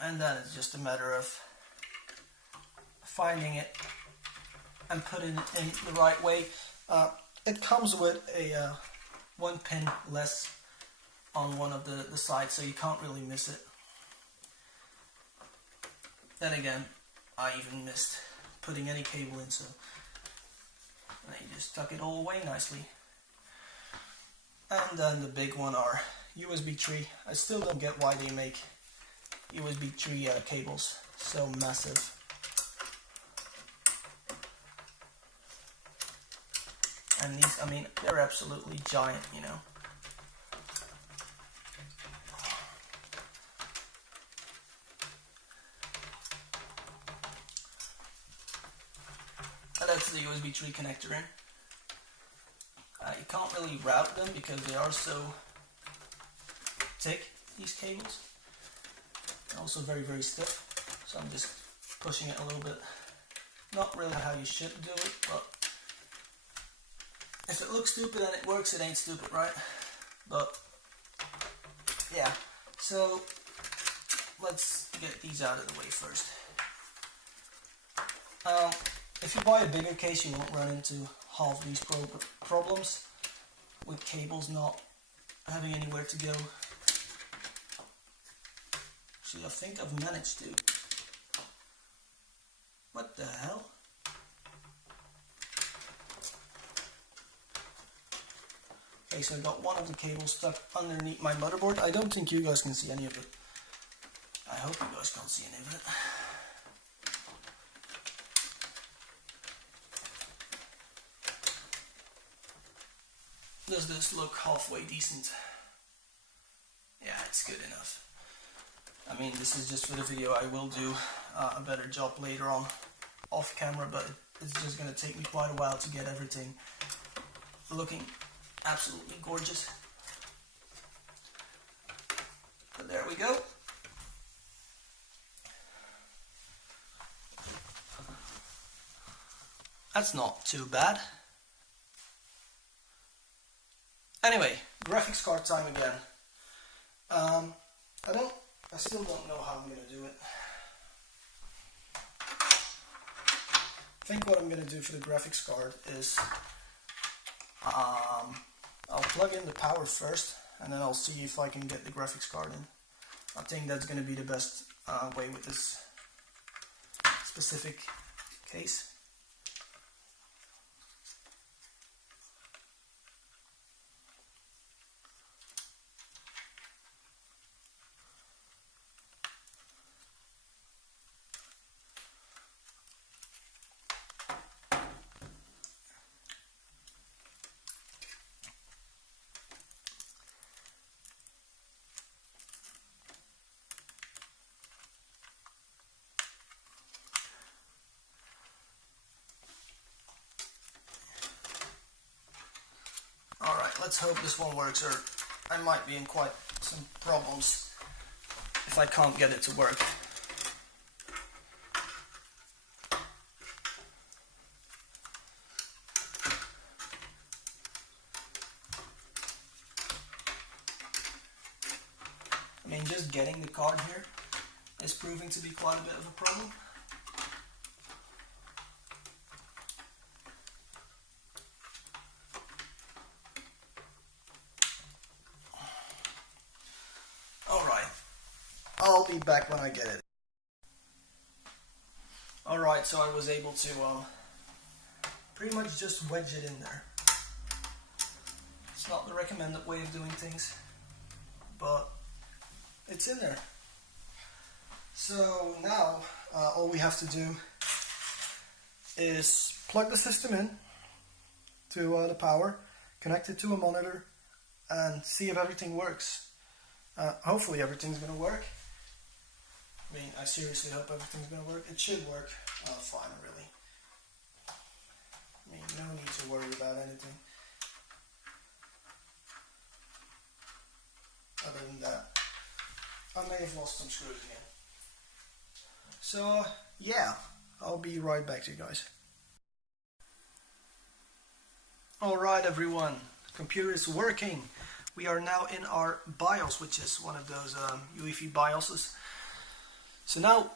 and then it's just a matter of finding it and putting it in the right way. It comes with a 1 pin less on one of the sides, so you can't really miss it. Then again, I even missed putting any cable in, so and you just tuck it all away nicely. And then the big one are USB 3. I still don't get why they make USB 3 cables so massive. And these, I mean, they're absolutely giant, you know. And that's the USB 3 connector in. You can't really route them because they are so thick, these cables. They're also very, very stiff. So I'm just pushing it a little bit. Not really how you should do it, but if it looks stupid and it works, it ain't stupid, right? But yeah, so let's get these out of the way first. If you buy a bigger case, you won't run into half these problems with cables not having anywhere to go. Actually, I think I've managed to. What the hell? Okay, so I got one of the cables stuck underneath my motherboard. I don't think you guys can see any of it. I hope you guys can't see any of it. Does this look halfway decent? Yeah, it's good enough. I mean, this is just for the video. I will do a better job later on off camera, but it's just going to take me quite a while to get everything looking absolutely gorgeous. But there we go. That's not too bad. Anyway, graphics card time again. I still don't know how I'm going to do it. I think what I'm going to do for the graphics card is I'll plug in the power first, and then I'll see if I can get the graphics card in. I think that's going to be the best way with this specific case. Let's hope this one works, or I might be in quite some problems if I can't get it to work. I mean, just getting the card here is proving to be quite a bit of a problem. I'll be back when I get it. Alright, so I was able to pretty much just wedge it in there. It's not the recommended way of doing things, but it's in there. So now all we have to do is plug the system in to the power, connect it to a monitor, and see if everything works. Hopefully everything's going to work. I mean, I seriously hope everything's going to work. It should work fine, really. I mean, no need to worry about anything. Other than that, I may have lost some screws again. So, yeah, I'll be right back to you guys. Alright everyone, the computer is working. We are now in our BIOS, which is one of those UEFI BIOSes. So now,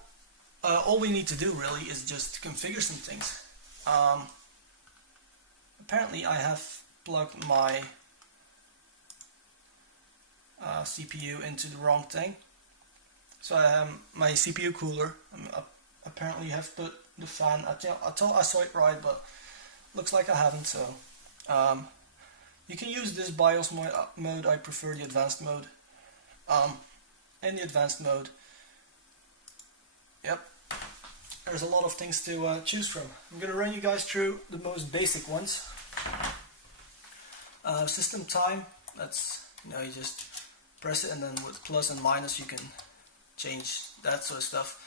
all we need to do really is just configure some things. Apparently I have plugged my CPU into the wrong thing. So I have my CPU cooler. Apparently have put the fan. I thought I saw it right, but looks like I haven't. So you can use this BIOS mode. I prefer the advanced mode. In the advanced mode, yep, there's a lot of things to choose from. I'm gonna run you guys through the most basic ones. System time. That's, you just press it, and then with plus and minus you can change that sort of stuff.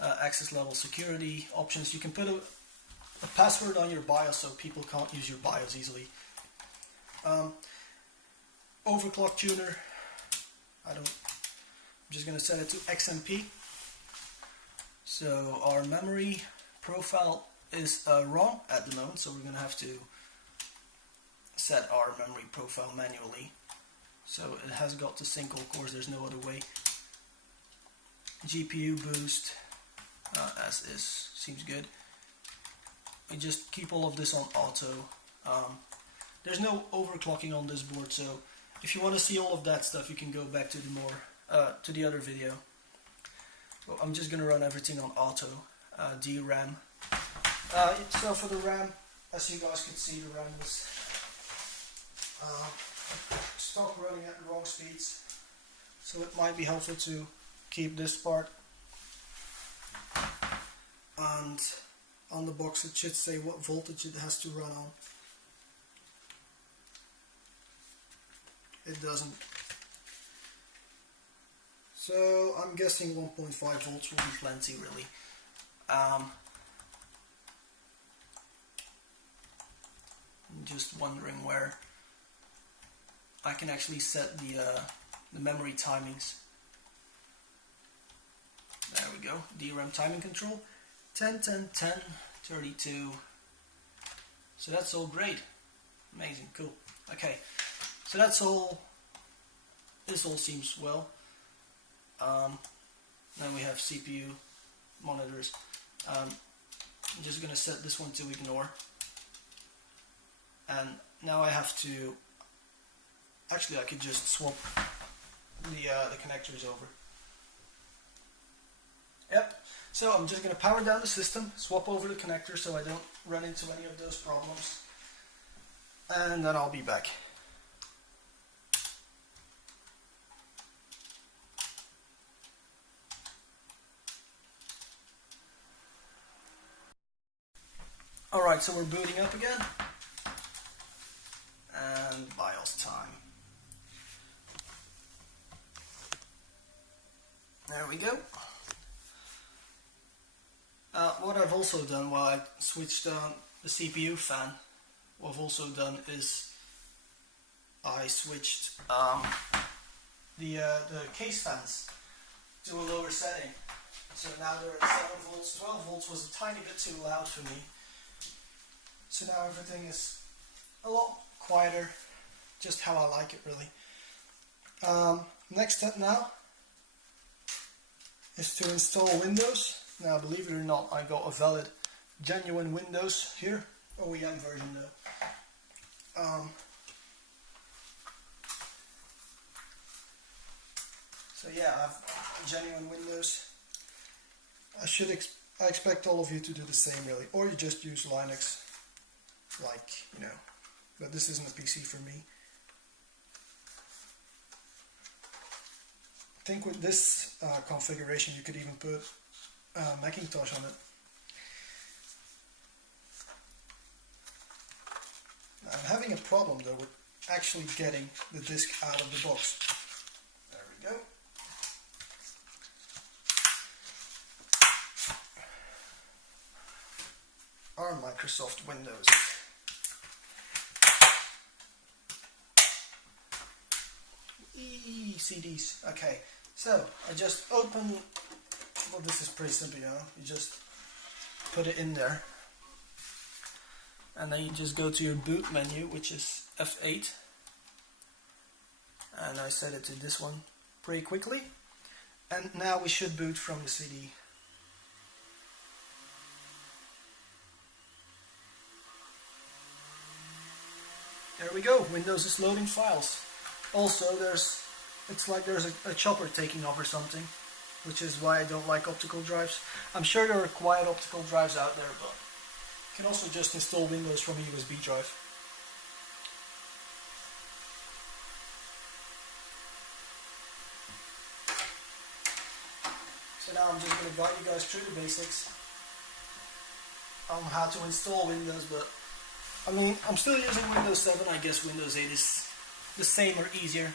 Access level, security options. You can put a password on your BIOS so people can't use your BIOS easily. Overclock tuner. I'm just gonna set it to XMP. So our memory profile is wrong at the moment, so we're gonna have to set our memory profile manually. So it has got to sync, of course, there's no other way. GPU boost, as is, seems good. We just keep all of this on auto. There's no overclocking on this board, so if you want to see all of that stuff, you can go back to the other video. Well, I'm just gonna run everything on auto. DRAM. So for the RAM, as you guys can see, the RAM was stock running at the wrong speeds, so it might be helpful to keep this part. And on the box it should say what voltage it has to run on. It doesn't. So I'm guessing 1.5 volts will be plenty, really. I'm just wondering where I can actually set the memory timings. There we go. DRAM timing control. 10, 10, 10, 32. So that's all great. Amazing, cool. Okay, so that's all. This all seems well. Then we have CPU monitors. I'm just gonna set this one to ignore. And now I have to. Actually, I could just swap the connectors over. Yep. So I'm just gonna power down the system, swap over the connector so I don't run into any of those problems, and then I'll be back. Alright, so we're booting up again, and BIOS time. There we go. What I've also done while I switched on the CPU fan, what I've also done is I switched the case fans to a lower setting. So now they're at 7 volts. 12 volts was a tiny bit too loud for me. So now everything is a lot quieter, just how I like it, really. Next step now is to install Windows. Now, believe it or not, I got a valid, genuine Windows here, OEM version though. So yeah, I have genuine Windows. I expect all of you to do the same, really, or you just use Linux, but this isn't a PC for me. I think with this configuration you could even put Macintosh on it. Now, I'm having a problem though with actually getting the disk out of the box. There we go. Our Microsoft Windows. CDs. Okay, so I just open. Well, this is pretty simple, you just put it in there, and then you just go to your boot menu, which is F8, and I set it to this one pretty quickly, and now we should boot from the CD. There we go, Windows is loading files. Also, it's like there's a chopper taking off or something. which is why I don't like optical drives. I'm sure there are quiet optical drives out there, but you can also just install Windows from a USB drive. So now I'm just going to guide you guys through the basics on how to install Windows, but I mean, I'm still using Windows 7, I guess Windows 8 is the same or easier.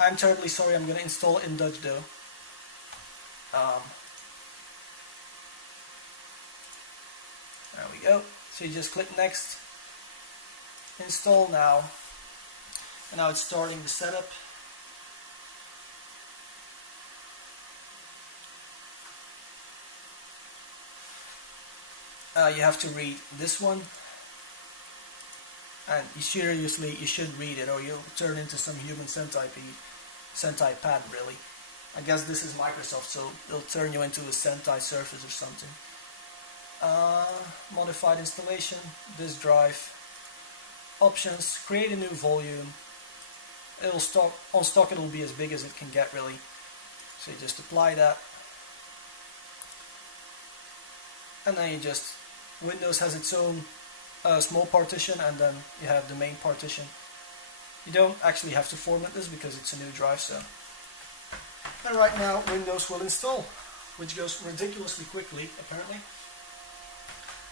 I'm terribly sorry, I'm going to install it in Dutch though. There we go. So you just click next, install now, and now it's starting the setup. You have to read this one, and you should read it or you'll turn into some human Sentai pad really. I guess this is Microsoft, so it'll turn you into a Sentai Surface or something. Modified installation, disk drive, options, create a new volume. On stock it'll be as big as it can get really. So you just apply that. And then you just, Windows has its own small partition, and then you have the main partition. You don't actually have to format this because it's a new drive, so. And right now Windows will install, which goes ridiculously quickly apparently.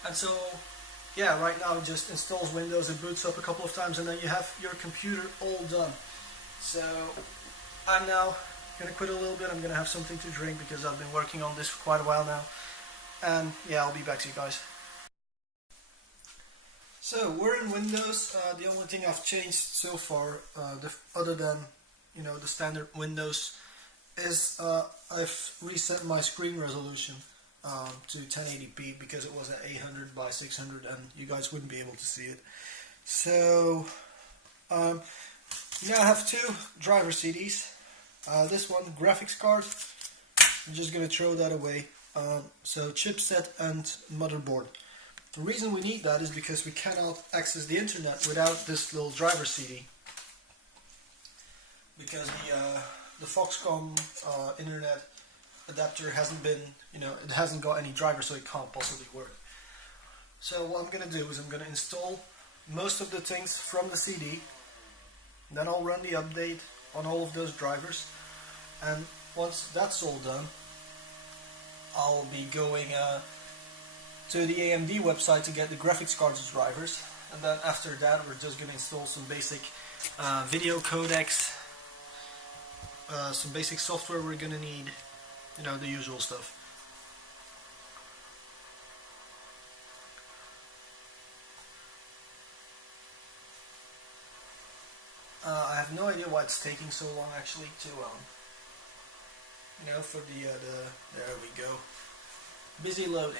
And so, yeah, right now it just installs Windows, it boots up a couple of times, and then you have your computer all done. So I'm now going to quit a little bit. I'm going to have something to drink because I've been working on this for quite a while now. And yeah, I'll be back to you guys. So we're in Windows. The only thing I've changed so far, other than the standard Windows, is I've reset my screen resolution to 1080p because it was at 800 by 600 and you guys wouldn't be able to see it. So now I have two driver CDs. This one, graphics card, I'm just going to throw that away. So chipset and motherboard. The reason we need that is because we cannot access the internet without this little driver CD. Because the Foxconn internet adapter hasn't been, it hasn't got any driver, so it can't possibly work. So what I'm going to do is I'm going to install most of the things from the CD. Then I'll run the update on all of those drivers. And once that's all done, I'll be going to the AMD website to get the graphics cards drivers, and then after that we're just going to install some basic video codecs, some basic software we're going to need, the usual stuff. I have no idea why it's taking so long actually to for there we go, busy loading.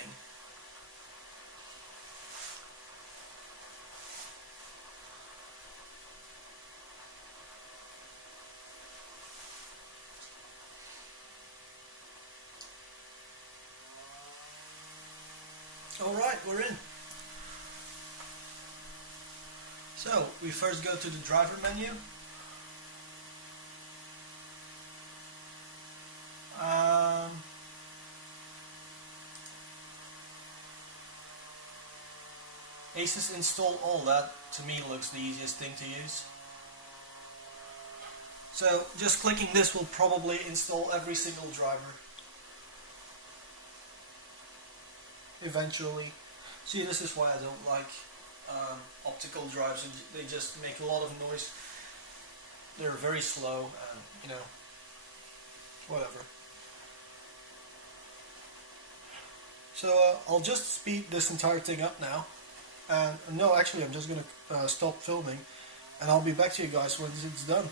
Alright, we're in. So we first go to the driver menu. Asus install all, that to me looks the easiest thing to use. So just clicking this will probably install every single driver eventually. See, this is why I don't like optical drives. They just make a lot of noise. They're very slow and whatever. So I'll just speed this entire thing up now. And no, actually I'm just going to stop filming and I'll be back to you guys when it's done.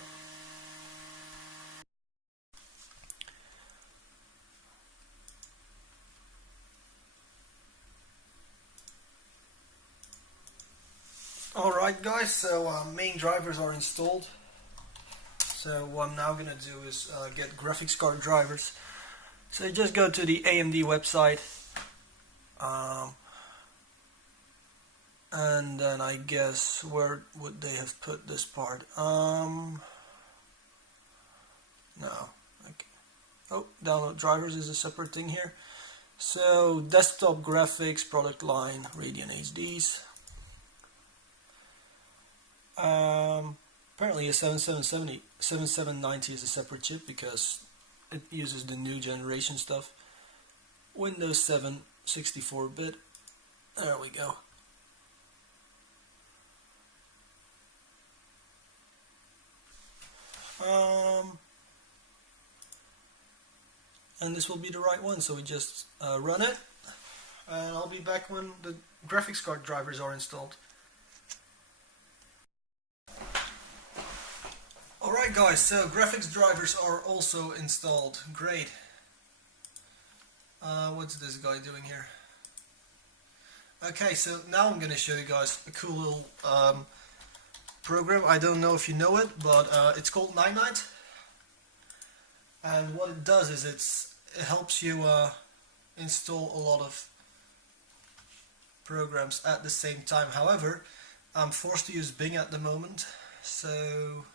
Alright guys, so main drivers are installed. So what I'm now going to do is get graphics card drivers. So you just go to the AMD website. And then I guess where would they have put this part? No. Okay. oh, download drivers is a separate thing here. So desktop graphics, product line, Radeon HDs. Apparently a 7790 is a separate chip because it uses the new generation stuff. Windows 7 64-bit. There we go. And this will be the right one, so we just run it, and I'll be back when the graphics card drivers are installed. Alright guys, so graphics drivers are also installed. Great. What's this guy doing here? Okay, so now I'm going to show you guys a cool little program. I don't know if you know it, but it's called Night Night. And what it does is it helps you install a lot of programs at the same time. However, I'm forced to use Bing at the moment, so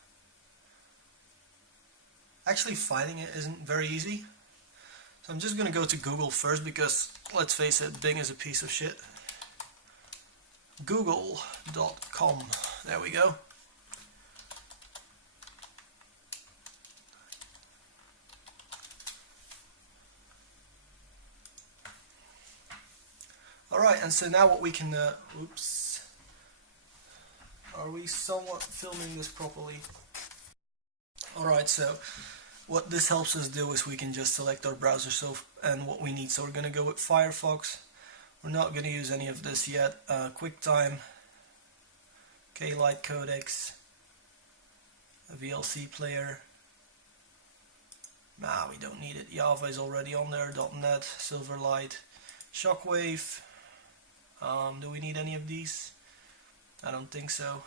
actually finding it isn't very easy. So I'm just going to go to Google first because, let's face it, Bing is a piece of shit. Google.com. There we go. Alright, and so now what we can, oops, are we somewhat filming this properly? Alright, so what this helps us do is we can just select our browser and what we need. So we're going to go with Firefox. We're not going to use any of this yet. QuickTime, K-Lite codecs, a VLC player. Nah, we don't need it. Java is already on there. .NET, Silverlight, Shockwave. Do we need any of these? I don't think so.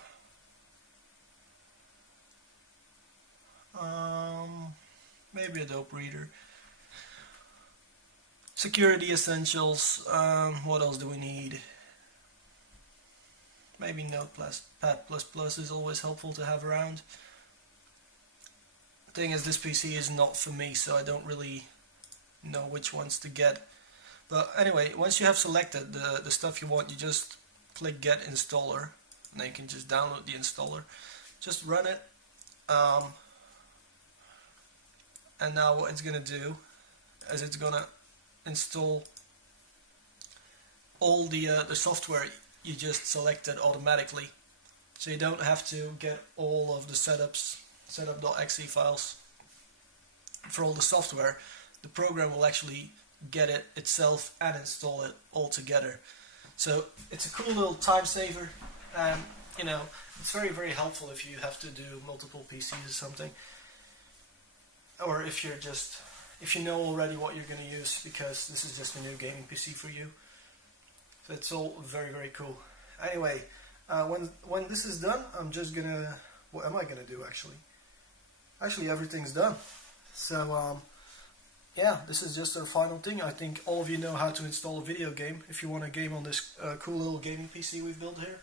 Maybe a dope reader. Security essentials. What else do we need? Maybe Notepad++ is always helpful to have around. The thing is, this PC is not for me, so I don't really know which ones to get. But anyway, once you have selected the stuff you want, you just click Get Installer, and then you can just download the installer. Just run it. And now what it's going to do is it's going to install all the software you just selected automatically. So you don't have to get all of the setup.exe files for all the software. The program will actually get it itself and install it all together. So it's a cool little time saver, and you know, it's very, very helpful if you have to do multiple PCs or something, or if you know already what you're going to use, because this is just a new gaming PC for you. So it's all very, very cool. Anyway, when this is done, I'm just gonna, what am I gonna do actually? Actually, everything's done. So yeah, this is just a final thing. I think all of you know how to install a video game if you want to game on this cool little gaming PC we've built here.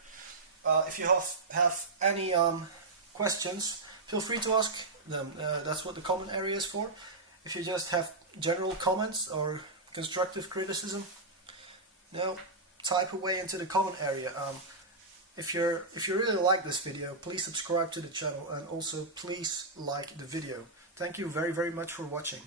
If you have any questions, feel free to ask them. That's what the comment area is for. If you just have general comments or constructive criticism, type away into the comment area. If you really like this video, please subscribe to the channel, and also please like the video. Thank you very, very much for watching.